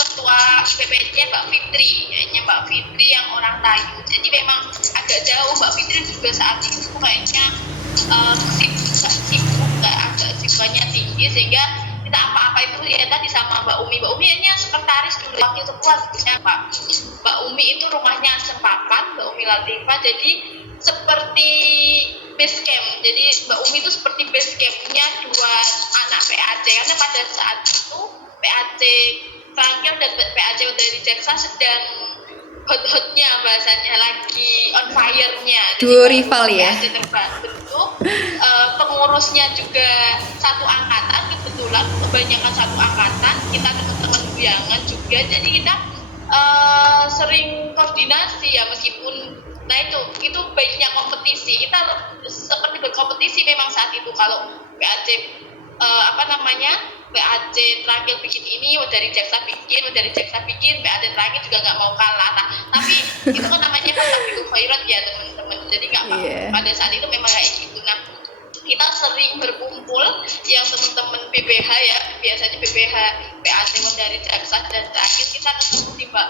ketua PPC Mbak Fitri, kayaknya Mbak Fitri yang orang Tayu. Jadi memang agak jauh. Mbak Fitri juga saat itu kayaknya sibuk, agak sifatnya tinggi sehingga kita apa-apa itu ya tadi sama Mbak Umi. Mbak Umi ini sekretaris dulu, wakil ketua sebetulnya Pak. Mbak Umi itu rumahnya Sempapan, Mbak Umi Latifah, jadi seperti base camp. Jadi Mbak Umi itu seperti base campnya 2 anak PAC, karena pada saat itu PAC Terangkil dan PAC dari Jaksa sedang hot-hotnya bahasanya, lagi on fire-nya. Duo rival ya. PAC terbentuk, pengurusnya juga satu angkatan, kebetulan kebanyakan satu angkatan, kita teman-teman buyangan juga, jadi kita sering koordinasi ya, meskipun Nah itu baiknya kompetisi. Kita seperti berkompetisi memang saat itu kalau PAC PAC terakhir bikin ini, dari Jaksa bikin, PAC terakhir juga nggak mau kalah. Nah, tapi itu kan namanya itu viral ya teman-teman. Jadi nggak pada saat itu memang kayak gitu. Nah, kita sering berkumpul yang teman-teman BPH ya, biasanya BPH PAC dari Jaksa dan terakhir kita ketemu di Mbak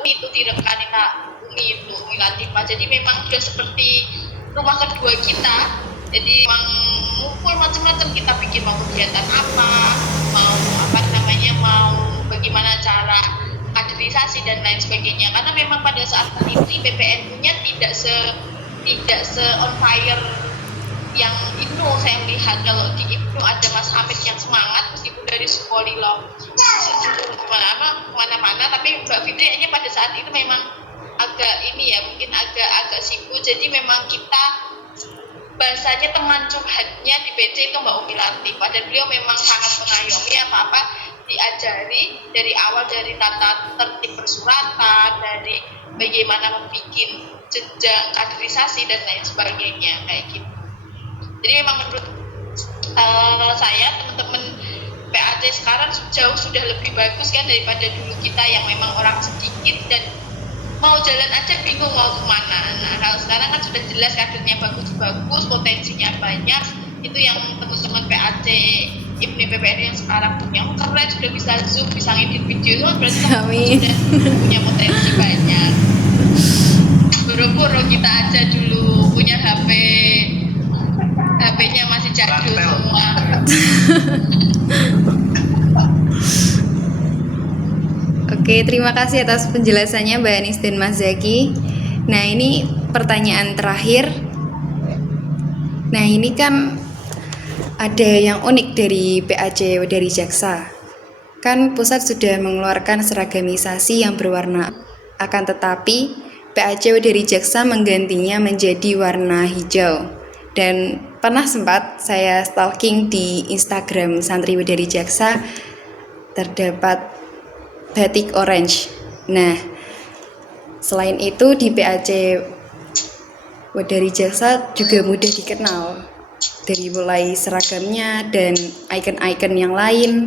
Umi itu di rekannya Kak Umi itu Umi Latifah. Jadi memang sudah seperti rumah kedua kita. Jadi memang ngumpul macam-macam, kita bikin mau kegiatan apa, mau bagaimana cara kaderisasi dan lain sebagainya. Karena memang pada saat ini PPNU-nya tidak se on fire yang IPNU. Saya lihat kalau di IPNU ada Mas Hamid yang semangat meskipun dari Sukolilo kemana-mana, tapi Mbak Fitri kayaknya pada saat itu memang agak mungkin agak sibuk. Jadi memang kita bahasanya teman curhatnya di PC itu Mbak Umi Latifah, dan beliau memang sangat mengayomi apa-apa diajari dari awal, dari tata tertib persuratan, dari bagaimana membuat jenjang kaderisasi dan lain sebagainya kayak gitu. Jadi memang menurut saya teman-teman PAC sekarang jauh sudah lebih bagus kan daripada dulu kita yang memang orang sedikit dan mau jalan aja bingung mau kemana. Nah kalau sekarang kan sudah jelas kadernya bagus-bagus, potensinya banyak. Itu yang teman-teman PAC IPNI PPNU yang sekarang punya keren, sudah bisa zoom, bisa ngedit video, itu kan berarti sudah punya potensi banyak. Buru-buru kita aja dulu punya HP-nya masih jadul semua. Oke, terima kasih atas penjelasannya Mbak Anis dan Mas Zaki. Nah, ini pertanyaan terakhir. Nah, ini kan ada yang unik dari PAC dari Jaksa. Kan pusat sudah mengeluarkan seragamisasi yang berwarna, akan tetapi PAC dari Jaksa menggantinya menjadi warna hijau. Dan pernah sempat saya stalking di Instagram Santri dari Jaksa, terdapat batik orange. Nah, selain itu di PAC dari Jaksa juga mudah dikenal dari mulai seragamnya dan icon-icon yang lain.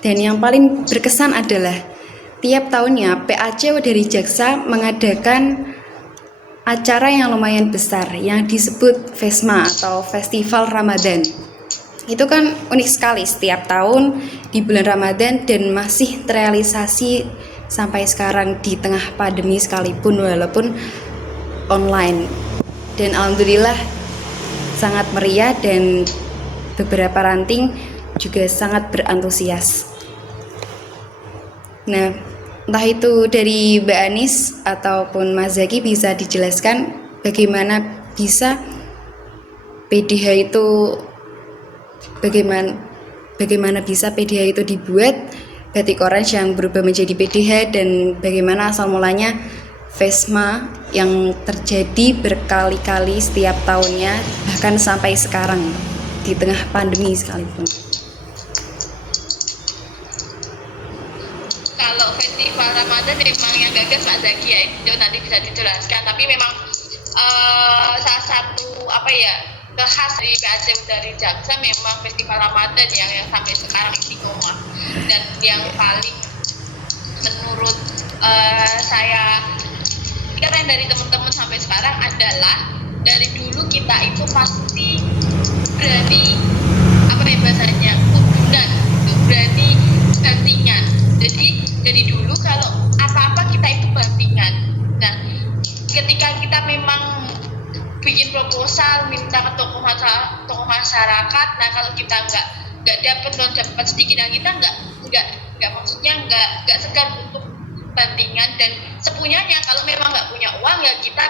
Dan yang paling berkesan adalah tiap tahunnya PAC dari Jaksa mengadakan acara yang lumayan besar yang disebut FESMA atau Festival Ramadan. Itu kan unik sekali setiap tahun di bulan Ramadan dan masih terrealisasi sampai sekarang di tengah pandemi sekalipun walaupun online. Dan alhamdulillah sangat meriah dan beberapa ranting juga sangat berantusias. Nah, entah itu dari Mbak Anis ataupun Mas Zaki bisa dijelaskan bagaimana bisa PDH itu bagaimana bisa PDH itu dibuat batik orange yang berubah menjadi PDH dan bagaimana asal mulanya FESMA yang terjadi berkali-kali setiap tahunnya bahkan sampai sekarang di tengah pandemi sekalipun. Kalau festival Ramadan memang yang gagas Pak Zaki ya, itu nanti bisa dijelaskan, tapi memang salah satu khas dari PAC dari Jaksa memang festival Ramadan yang sampai sekarang istiqomah, dan yang paling menurut saya keren dari teman-teman sampai sekarang adalah dari dulu kita itu pasti berani bahasanya hubungan, berani bantingan. Jadi dari dulu kalau apa-apa kita itu bantingan. Nah, ketika kita memang bikin proposal minta ke tokoh masyarakat, nah kalau kita nggak dapat sedikit, nah kita nggak segan untuk bantingan, dan sepunyanya kalau memang nggak punya uang ya kita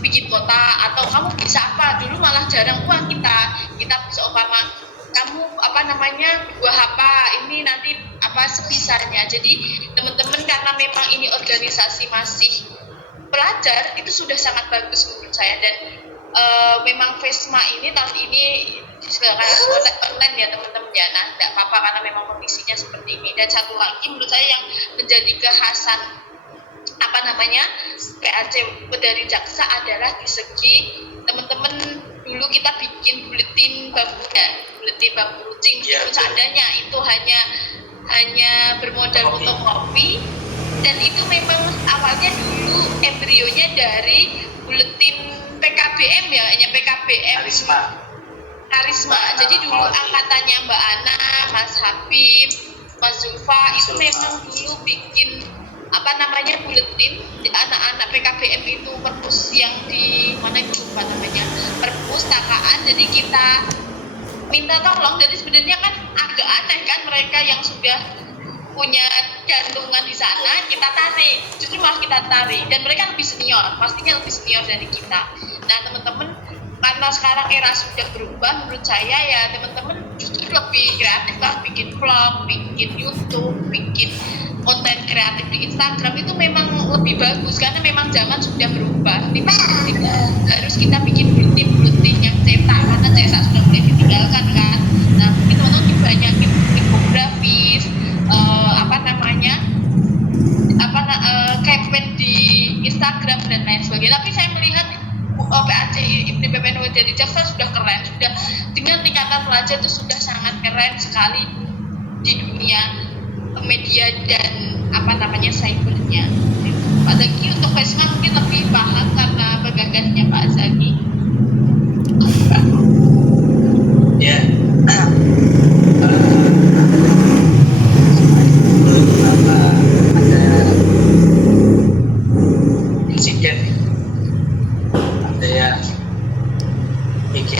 bikin kota atau kamu bisa apa. Dulu malah jarang uang, kita bisa kamu buah apa ini nanti sebisanya. Jadi teman-teman karena memang ini organisasi masih pelajar, itu sudah sangat bagus menurut saya. Dan memang FESMA ini tahun ini karena online ya teman-teman ya, nah tidak apa-apa karena memang kondisinya seperti ini. Dan satu lagi menurut saya yang menjadi kekhasan PAC dari jaksa adalah di segi teman-teman dulu kita bikin buletin bambu runcing seadanya, itu hanya bermodal fotokopi, dan itu memang awalnya dulu embrionya dari buletin PKBM ya, hanya PKBM Karisma. Jadi dulu angkatannya Mbak Ana, Mas Habib, Mas Zulfa itu memang dulu bikin buletin anak-anak PKBM itu perpus yang di mana itu perpustakaan. Jadi kita minta tolong. Jadi sebenarnya kan agak aneh kan, mereka yang sudah punya jantungan di sana kita tarik, justru malah kita tarik, dan mereka lebih senior, pastinya lebih senior dari kita. Nah teman-teman, karena sekarang era sudah berubah, menurut saya ya teman-teman justru lebih kreatif lah, bikin vlog, bikin YouTube, bikin konten kreatif di Instagram itu memang lebih bagus, karena memang zaman sudah berubah. Harus kita bikin buletin yang cetak, karena cetak sudah mulai ditinggalkan kan. Nah mungkin teman-teman dibanyakin infografis, campaign di Instagram dan lain sebagainya. Tapi saya melihat PAC IPPN dari jaksa sudah keren, sudah dengan tingkatan pelajar itu sudah sangat keren sekali di dunia media dan cybernya. Pak Zaki untuk Vesma mungkin lebih paham karena penggagasnya Pak Zaki. Ya.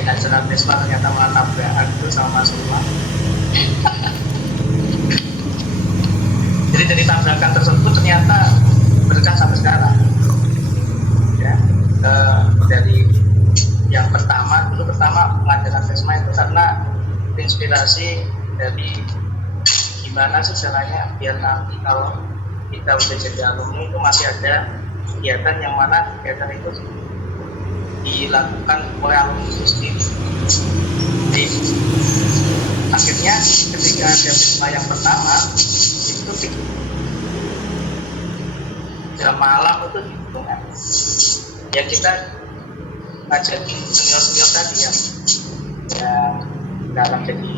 Acara Vespa ternyata malah tabrakan itu sama Sulma. Jadi dari tabrakan tersebut ternyata berkah sampai sekarang. Ya, dari yang pertama mengadakan Vespa itu karena inspirasi dari gimana sih caranya biar nanti kalau kita udah jadi alumni itu masih ada kegiatan yang mana kegiatan itu dilakukan oleh alumni itu sendiri. Jadi akhirnya ketika ada Vespa yang pertama itu jam malam itu hitungan ya, kita ngajakin senior tadi yang dalam jadi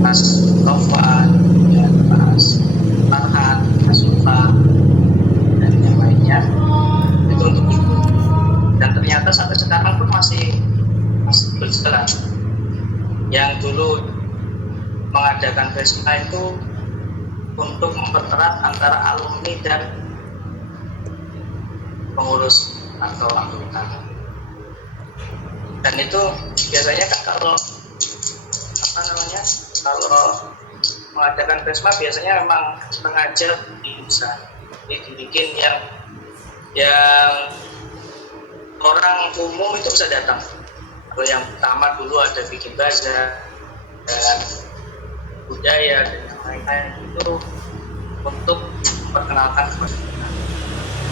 Mas Taufan, Mas Farhan, Mas Sulfa dan yang lainnya itu untuk itu, dan ternyata sampai sekarang pun masih berjalan. Yang dulu mengadakan Vespa itu untuk mempererat antara alumni dan pengurus atau anggota, dan itu biasanya kan kalau mengadakan Vespa biasanya memang sengaja dibikin yang orang umum itu bisa datang. Kalau yang pertama dulu ada bikin bazar dan budaya dan yang lain-lain itu untuk memperkenalkan kepada kita,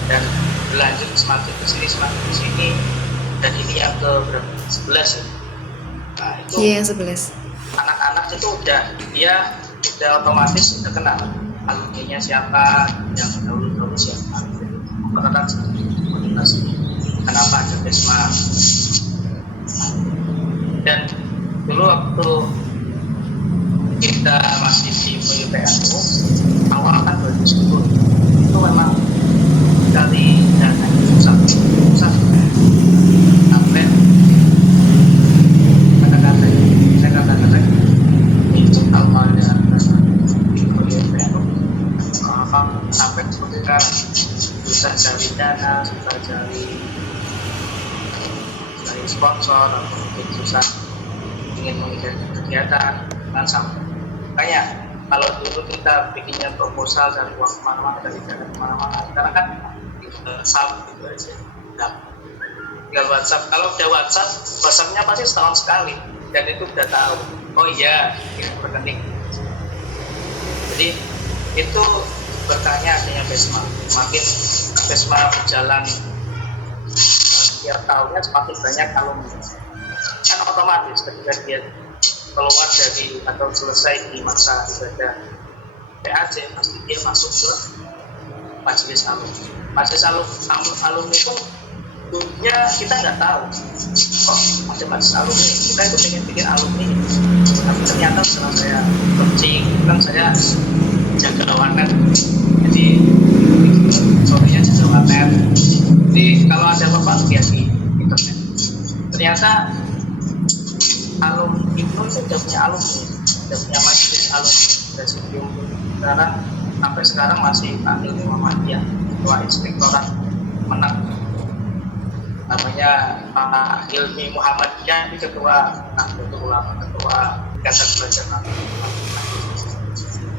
dan berlanjut semakin kesini dan ini yang ke berapa? 11 ya? Nah itu yang 11 anak-anak itu udah otomatis udah kenal alumninya siapa, yang dahulu siapa, memperkenalkan komunitas kenapa ada Vespa. Dan dulu waktu kita masih di UPNU awal kan 2010 itu memang dari dana susah sampai saya katakan itu awalnya di UPNU sampai seperti sekarang susah cari dana, susah cari sponsor, atau mungkin susah ingin mengikuti kegiatan kan sampai. Makanya kalau dulu kita bikinnya proposal cari uang kemana-mana dari jalan kemana-mana, sekarang kan WhatsApp gitu aja. Nah, tinggal WhatsApp. Kalau udah WhatsAppnya pasti setahun sekali dan itu udah tahu. Oh iya, ini rekening. Jadi itu berkahnya adanya Vespa. Makin Vespa berjalan setiap tahunnya semakin banyak alumni. Kan otomatis ketika dia keluar dari atau selesai di masa ibadah PAJ, pasti dia masuk ke majelis alumni. Majelis alumni itu dulunya kita nggak tahu kok ada majelis alumni. Kita itu pengen alumni, tapi ternyata setelah saya searching kan saya jaga warnet, jadi sorenya jaga warnet. Jadi kalau ada apa-apa lihat di internet. Ternyata alumni itu sudah punya alumni, sudah punya majelis alumni presidium. Sampai sekarang masih Pak Ilmi Muhammadiyah, ketua inspektorat menang, namanya Pak Ilmi Muhammadiyah, ketua Nahdlatul Ulama, ketua Ikatan Belajar Nabi.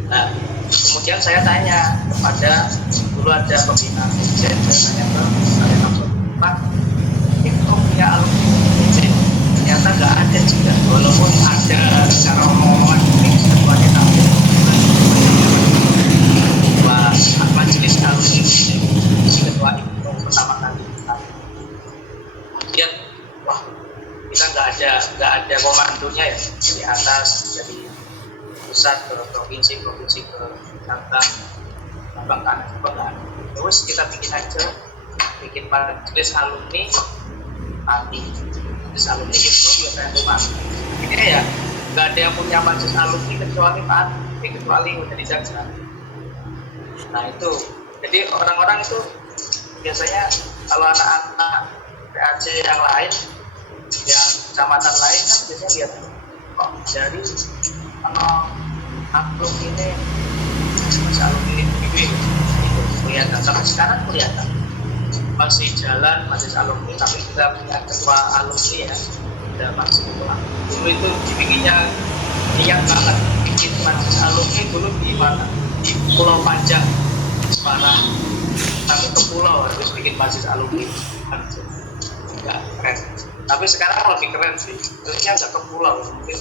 Nah, kemudian saya tanya kepada, dulu ada pembina saya tanya ke saya Pak, itu punya alumni izin? Ternyata nggak ada juga, walaupun ada secara omongan ini semuanya tahu. Majelis alumni ketua itu pertama kali. Kemudian, wah, kita nggak ada komandonya ya, dari atas, dari pusat ke provinsi ke cabang kanan cabang. Terus kita bikin majelis alumni mati. Majelis alumni itu biasanya rumah. Ini ya nggak ada yang punya majelis alumni kecuali Pak, kecuali dari jaksa. Nah itu, jadi orang-orang itu biasanya kalau anak-anak PAJ yang lain, yang kecamatan lain kan biasanya lihat kok dari alumni ini masih alumni itu kelihatan. Sampai sekarang kelihatan masih jalan majelis alumni, tapi kita punya ketua alumni ya, udah masih ketua. Dulu itu dibikinnya niat banget bikin majelis alumni dulu di mana? Di Pulau Panjang, Semarang, tapi ke pulau harus bikin majelis alumni. Enggak keren. Tapi sekarang lebih keren sih. Terusnya nggak ke pulau, mungkin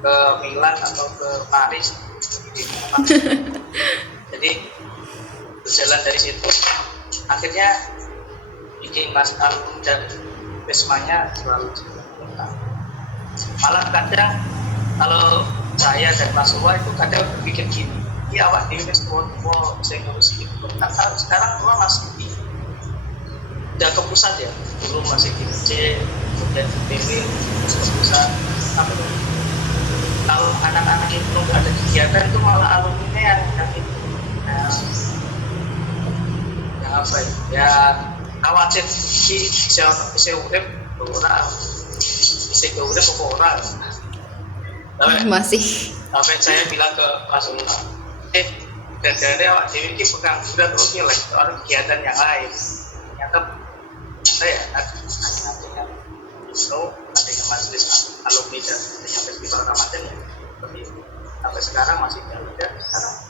ke Milan atau ke Paris. Jadi berjalan dari situ, akhirnya bikin majelis alumni dan Besmanya selalu jalan. Malah kadang kalau saya dan Mas Uwa itu kadang berpikir gini, ya awak di Unesco saya ngurusi itu. Kan sekarang Uwa masih udah ke pusat ya, dulu masih di C, kemudian di PW, terus ke pusat. Tapi kalau anak-anak itu nggak ada kegiatan itu malah alumni yang itu, yang apa ya, khawatir bisa urip orang, bisa urip orang. Masih. Sampai saya bilang ke Mas Ulma, dari awak dewi ini pegang sudah terus lah orang kegiatan yang lain. Ternyata saya ada majelis alumni dan festival Ramadan ya, seperti itu. Sampai sekarang masih jalan dan sekarang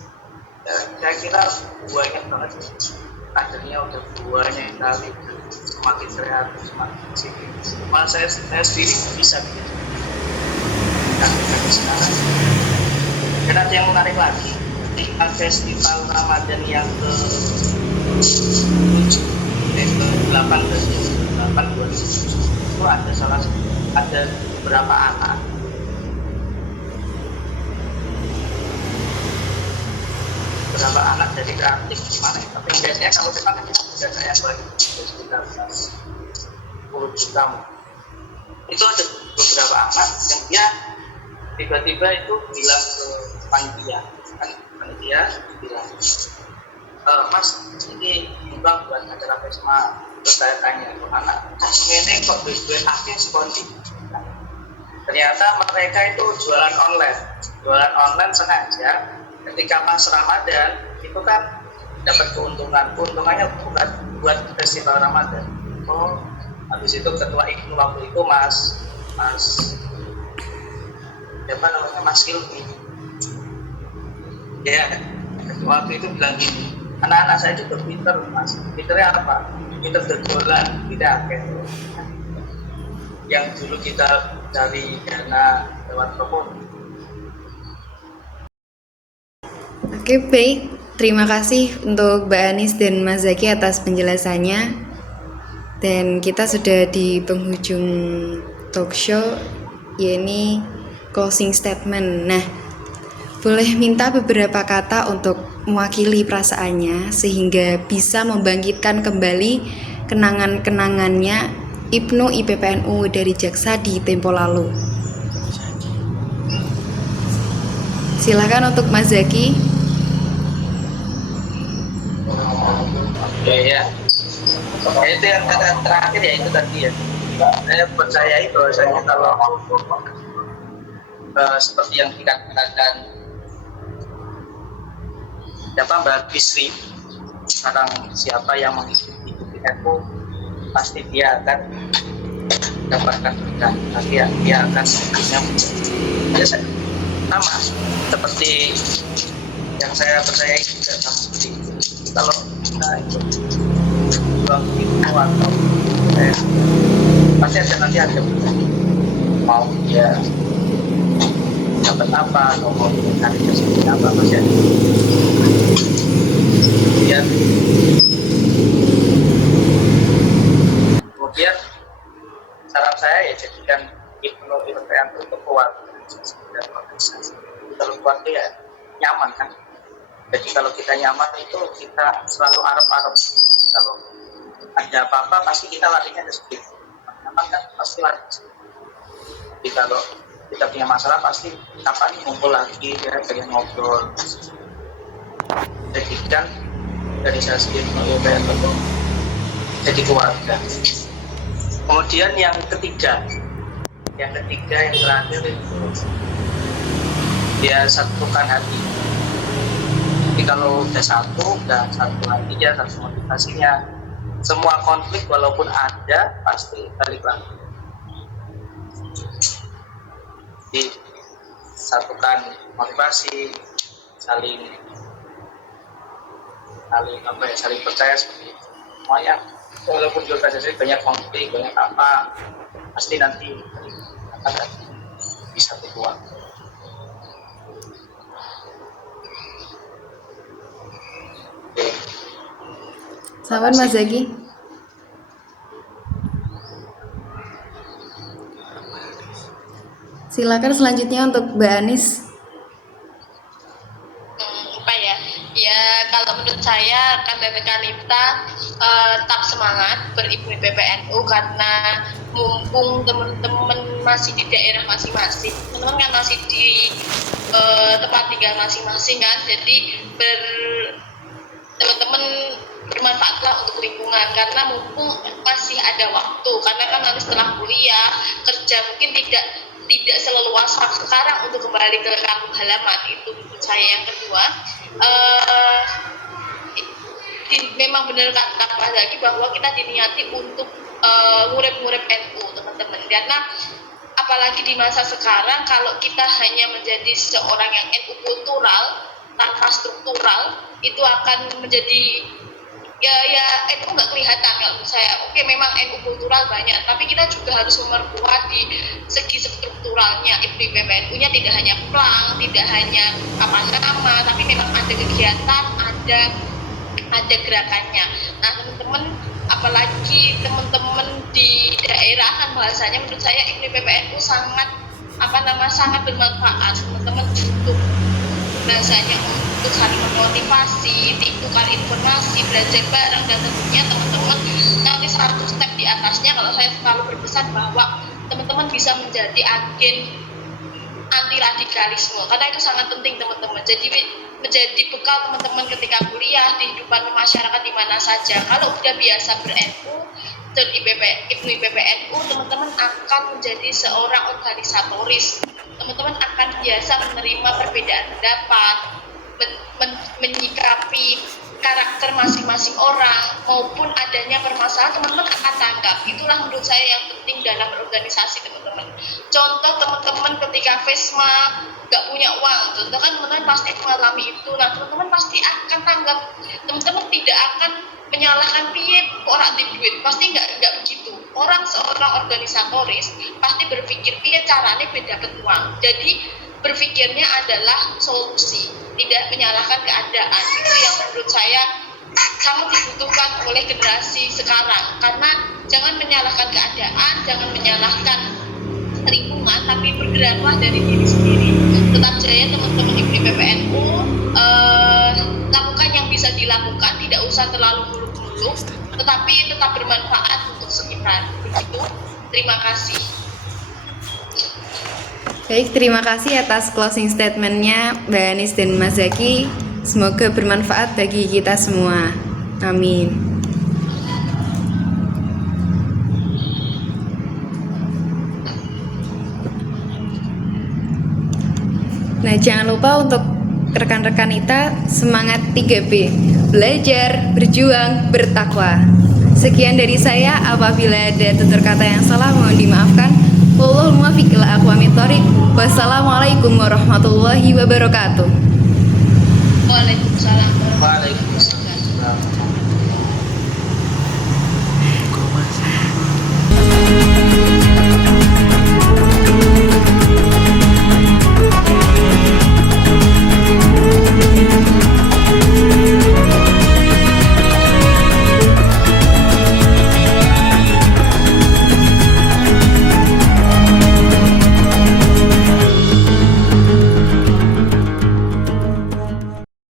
saya kira banyak banget. Akhirnya udah banyak kali semakin kreatif, semakin positif. Malah saya sendiri bisa begitu. Sekarang. Dan nanti yang menarik lagi, di festival Ramadan yang ke-7 8 2007 itu ada beberapa anak dari kreatif gimana ya? Tapi biasanya kalau depan kita sudah saya bagi sekitar 10 juta. Itu ada beberapa anak yang dia tiba-tiba itu bilang ke panitia bilang, Mas ini nyumbang buat acara Vesma. Terus saya tanya ke anak, ini kok duit akhir sekondi? Ternyata mereka itu jualan online sengaja. Ketika pas Ramadan itu kan dapat keuntungannya bukan buat festival Ramadan. Oh, habis itu ketua IKNU waktu itu Mas siapa namanya, Mas Ilmi ya, waktu itu bilang gini, anak-anak saya juga pinter Mas. Pinternya apa? Pinter berjualan, tidak kayak yang dulu kita dari dana lewat telepon. Oke, baik. Terima kasih untuk Mbak Anis dan Mas Zaki atas penjelasannya. Dan kita sudah di penghujung talk show. yakni closing statement. Nah, boleh minta beberapa kata untuk mewakili perasaannya sehingga bisa membangkitkan kembali kenangan-kenangannya Ibnu IPPNU dari Jaksa di tempo lalu. Silakan untuk Mas Zaki. Ya. Itu yang kata terakhir ya itu tadi ya. Saya percayai bahwasanya kalau seperti yang dikatakan Mbak Bisri, sekarang siapa yang mengikuti IPPNU pasti dia akan mendapatkan berkah, pasti dia akan sebenarnya sama seperti yang saya percayai juga sama seperti itu. Kalau kita itu buang itu atau pasti ada mau dia dapat apa atau mau cari seperti apa pasti ada. Kemudian saran saya ya jadikan Ibnu IPPNU untuk keluarga dan organisasi. Kalau keluarga ya nyaman kan. Jadi kalau kita nyaman itu kita selalu arep-arep. Kalau ada apa-apa pasti kita larinya ke situ. Nyaman kan pasti lari ke situ. Jadi kalau kita punya masalah pasti kapan ngumpul lagi ya pengen ngobrol. Jadikan organisasi Ibnu IPPNU jadi keluarga. Kemudian yang ketiga yang terakhir itu dia satukan hati. Jadi kalau udah satu hatinya, satu motivasinya, semua konflik walaupun ada pasti balik lagi. Jadi satukan motivasi, saling percaya seperti itu. Semuanya walaupun di organisasi banyak konflik, banyak apa, pasti nanti akan bisa berbuat. Sahabat Mas Zaki. Silakan selanjutnya untuk Mbak Anis. Apa ya? Ya kalau menurut saya kata Kanifta tetap semangat berIPNU IPPNU karena mumpung teman-teman masih di daerah masing-masing, teman-teman kan masih di tempat tinggal masing-masing kan, jadi teman-teman bermanfaatlah untuk lingkungan karena mumpung masih ada waktu, karena kan nanti setelah kuliah kerja mungkin tidak seleluasa sekarang untuk kembali ke kampung halaman. Itu menurut saya. Yang kedua, memang benar kata Pak Zaki bahwa kita diniati untuk ngurep-ngurep NU teman-teman, karena apalagi di masa sekarang kalau kita hanya menjadi seorang yang NU kultural tanpa struktural itu akan menjadi ya NU nggak kelihatan kalau menurut saya. Oke, memang NU kultural banyak, tapi kita juga harus memperkuat di segi strukturalnya. IPNU IPPNU-nya tidak hanya plang, tidak hanya nama, tapi memang ada kegiatan, ada gerakannya. Nah teman-teman, apalagi teman-teman di daerah kan bahasanya menurut saya IPNU IPPNU sangat bermanfaat. Teman-teman butuh bahasanya untuk saling memotivasi, tukar informasi, belajar bareng, dan tentunya teman-teman nanti 100 step di atasnya kalau saya selalu berpesan bahwa teman-teman bisa menjadi agen anti radikalisme, karena itu sangat penting teman-teman. Jadi menjadi bekal teman-teman ketika kuliah, di kehidupan masyarakat di mana saja. Kalau udah biasa ber-NU dan IPNU IPPNU, teman-teman akan menjadi seorang organisatoris. Teman-teman akan biasa menerima perbedaan pendapat, menyikapi karakter masing-masing orang maupun adanya permasalahan, teman-teman akan tanggap. Itulah menurut saya yang penting dalam berorganisasi teman-teman. Contoh teman-teman ketika FESMA nggak punya uang, contoh kan teman-teman pasti mengalami itu. Nah teman-teman pasti akan tanggap. Teman-teman tidak akan menyalahkan piye orang di duit, pasti nggak begitu. Orang seorang organisatoris pasti berpikir piye caranya dapat uang. Jadi berpikirnya adalah solusi, tidak menyalahkan keadaan. Itu yang menurut saya sangat dibutuhkan oleh generasi sekarang, karena jangan menyalahkan keadaan, jangan menyalahkan lingkungan, tapi bergeraklah dari diri sendiri. Tetap jaya teman-teman IPNI PPNU, lakukan yang bisa dilakukan, tidak usah terlalu muluk-muluk, tetapi tetap bermanfaat untuk sekitar. Begitu. Terima kasih. Baik, terima kasih atas closing statementnya Mbak Anis dan Mas Zaki. Semoga bermanfaat bagi kita semua. Amin. Nah, jangan lupa untuk rekan-rekan kita semangat 3B. Belajar, berjuang, bertakwa. Sekian dari saya, apabila ada tutur kata yang salah mohon dimaafkan. Wallahul muwaffiq ila aqwamit thoriq. Wassalamualaikum warahmatullahi wabarakatuh. Waalaikumsalam. Waalaikumsalam.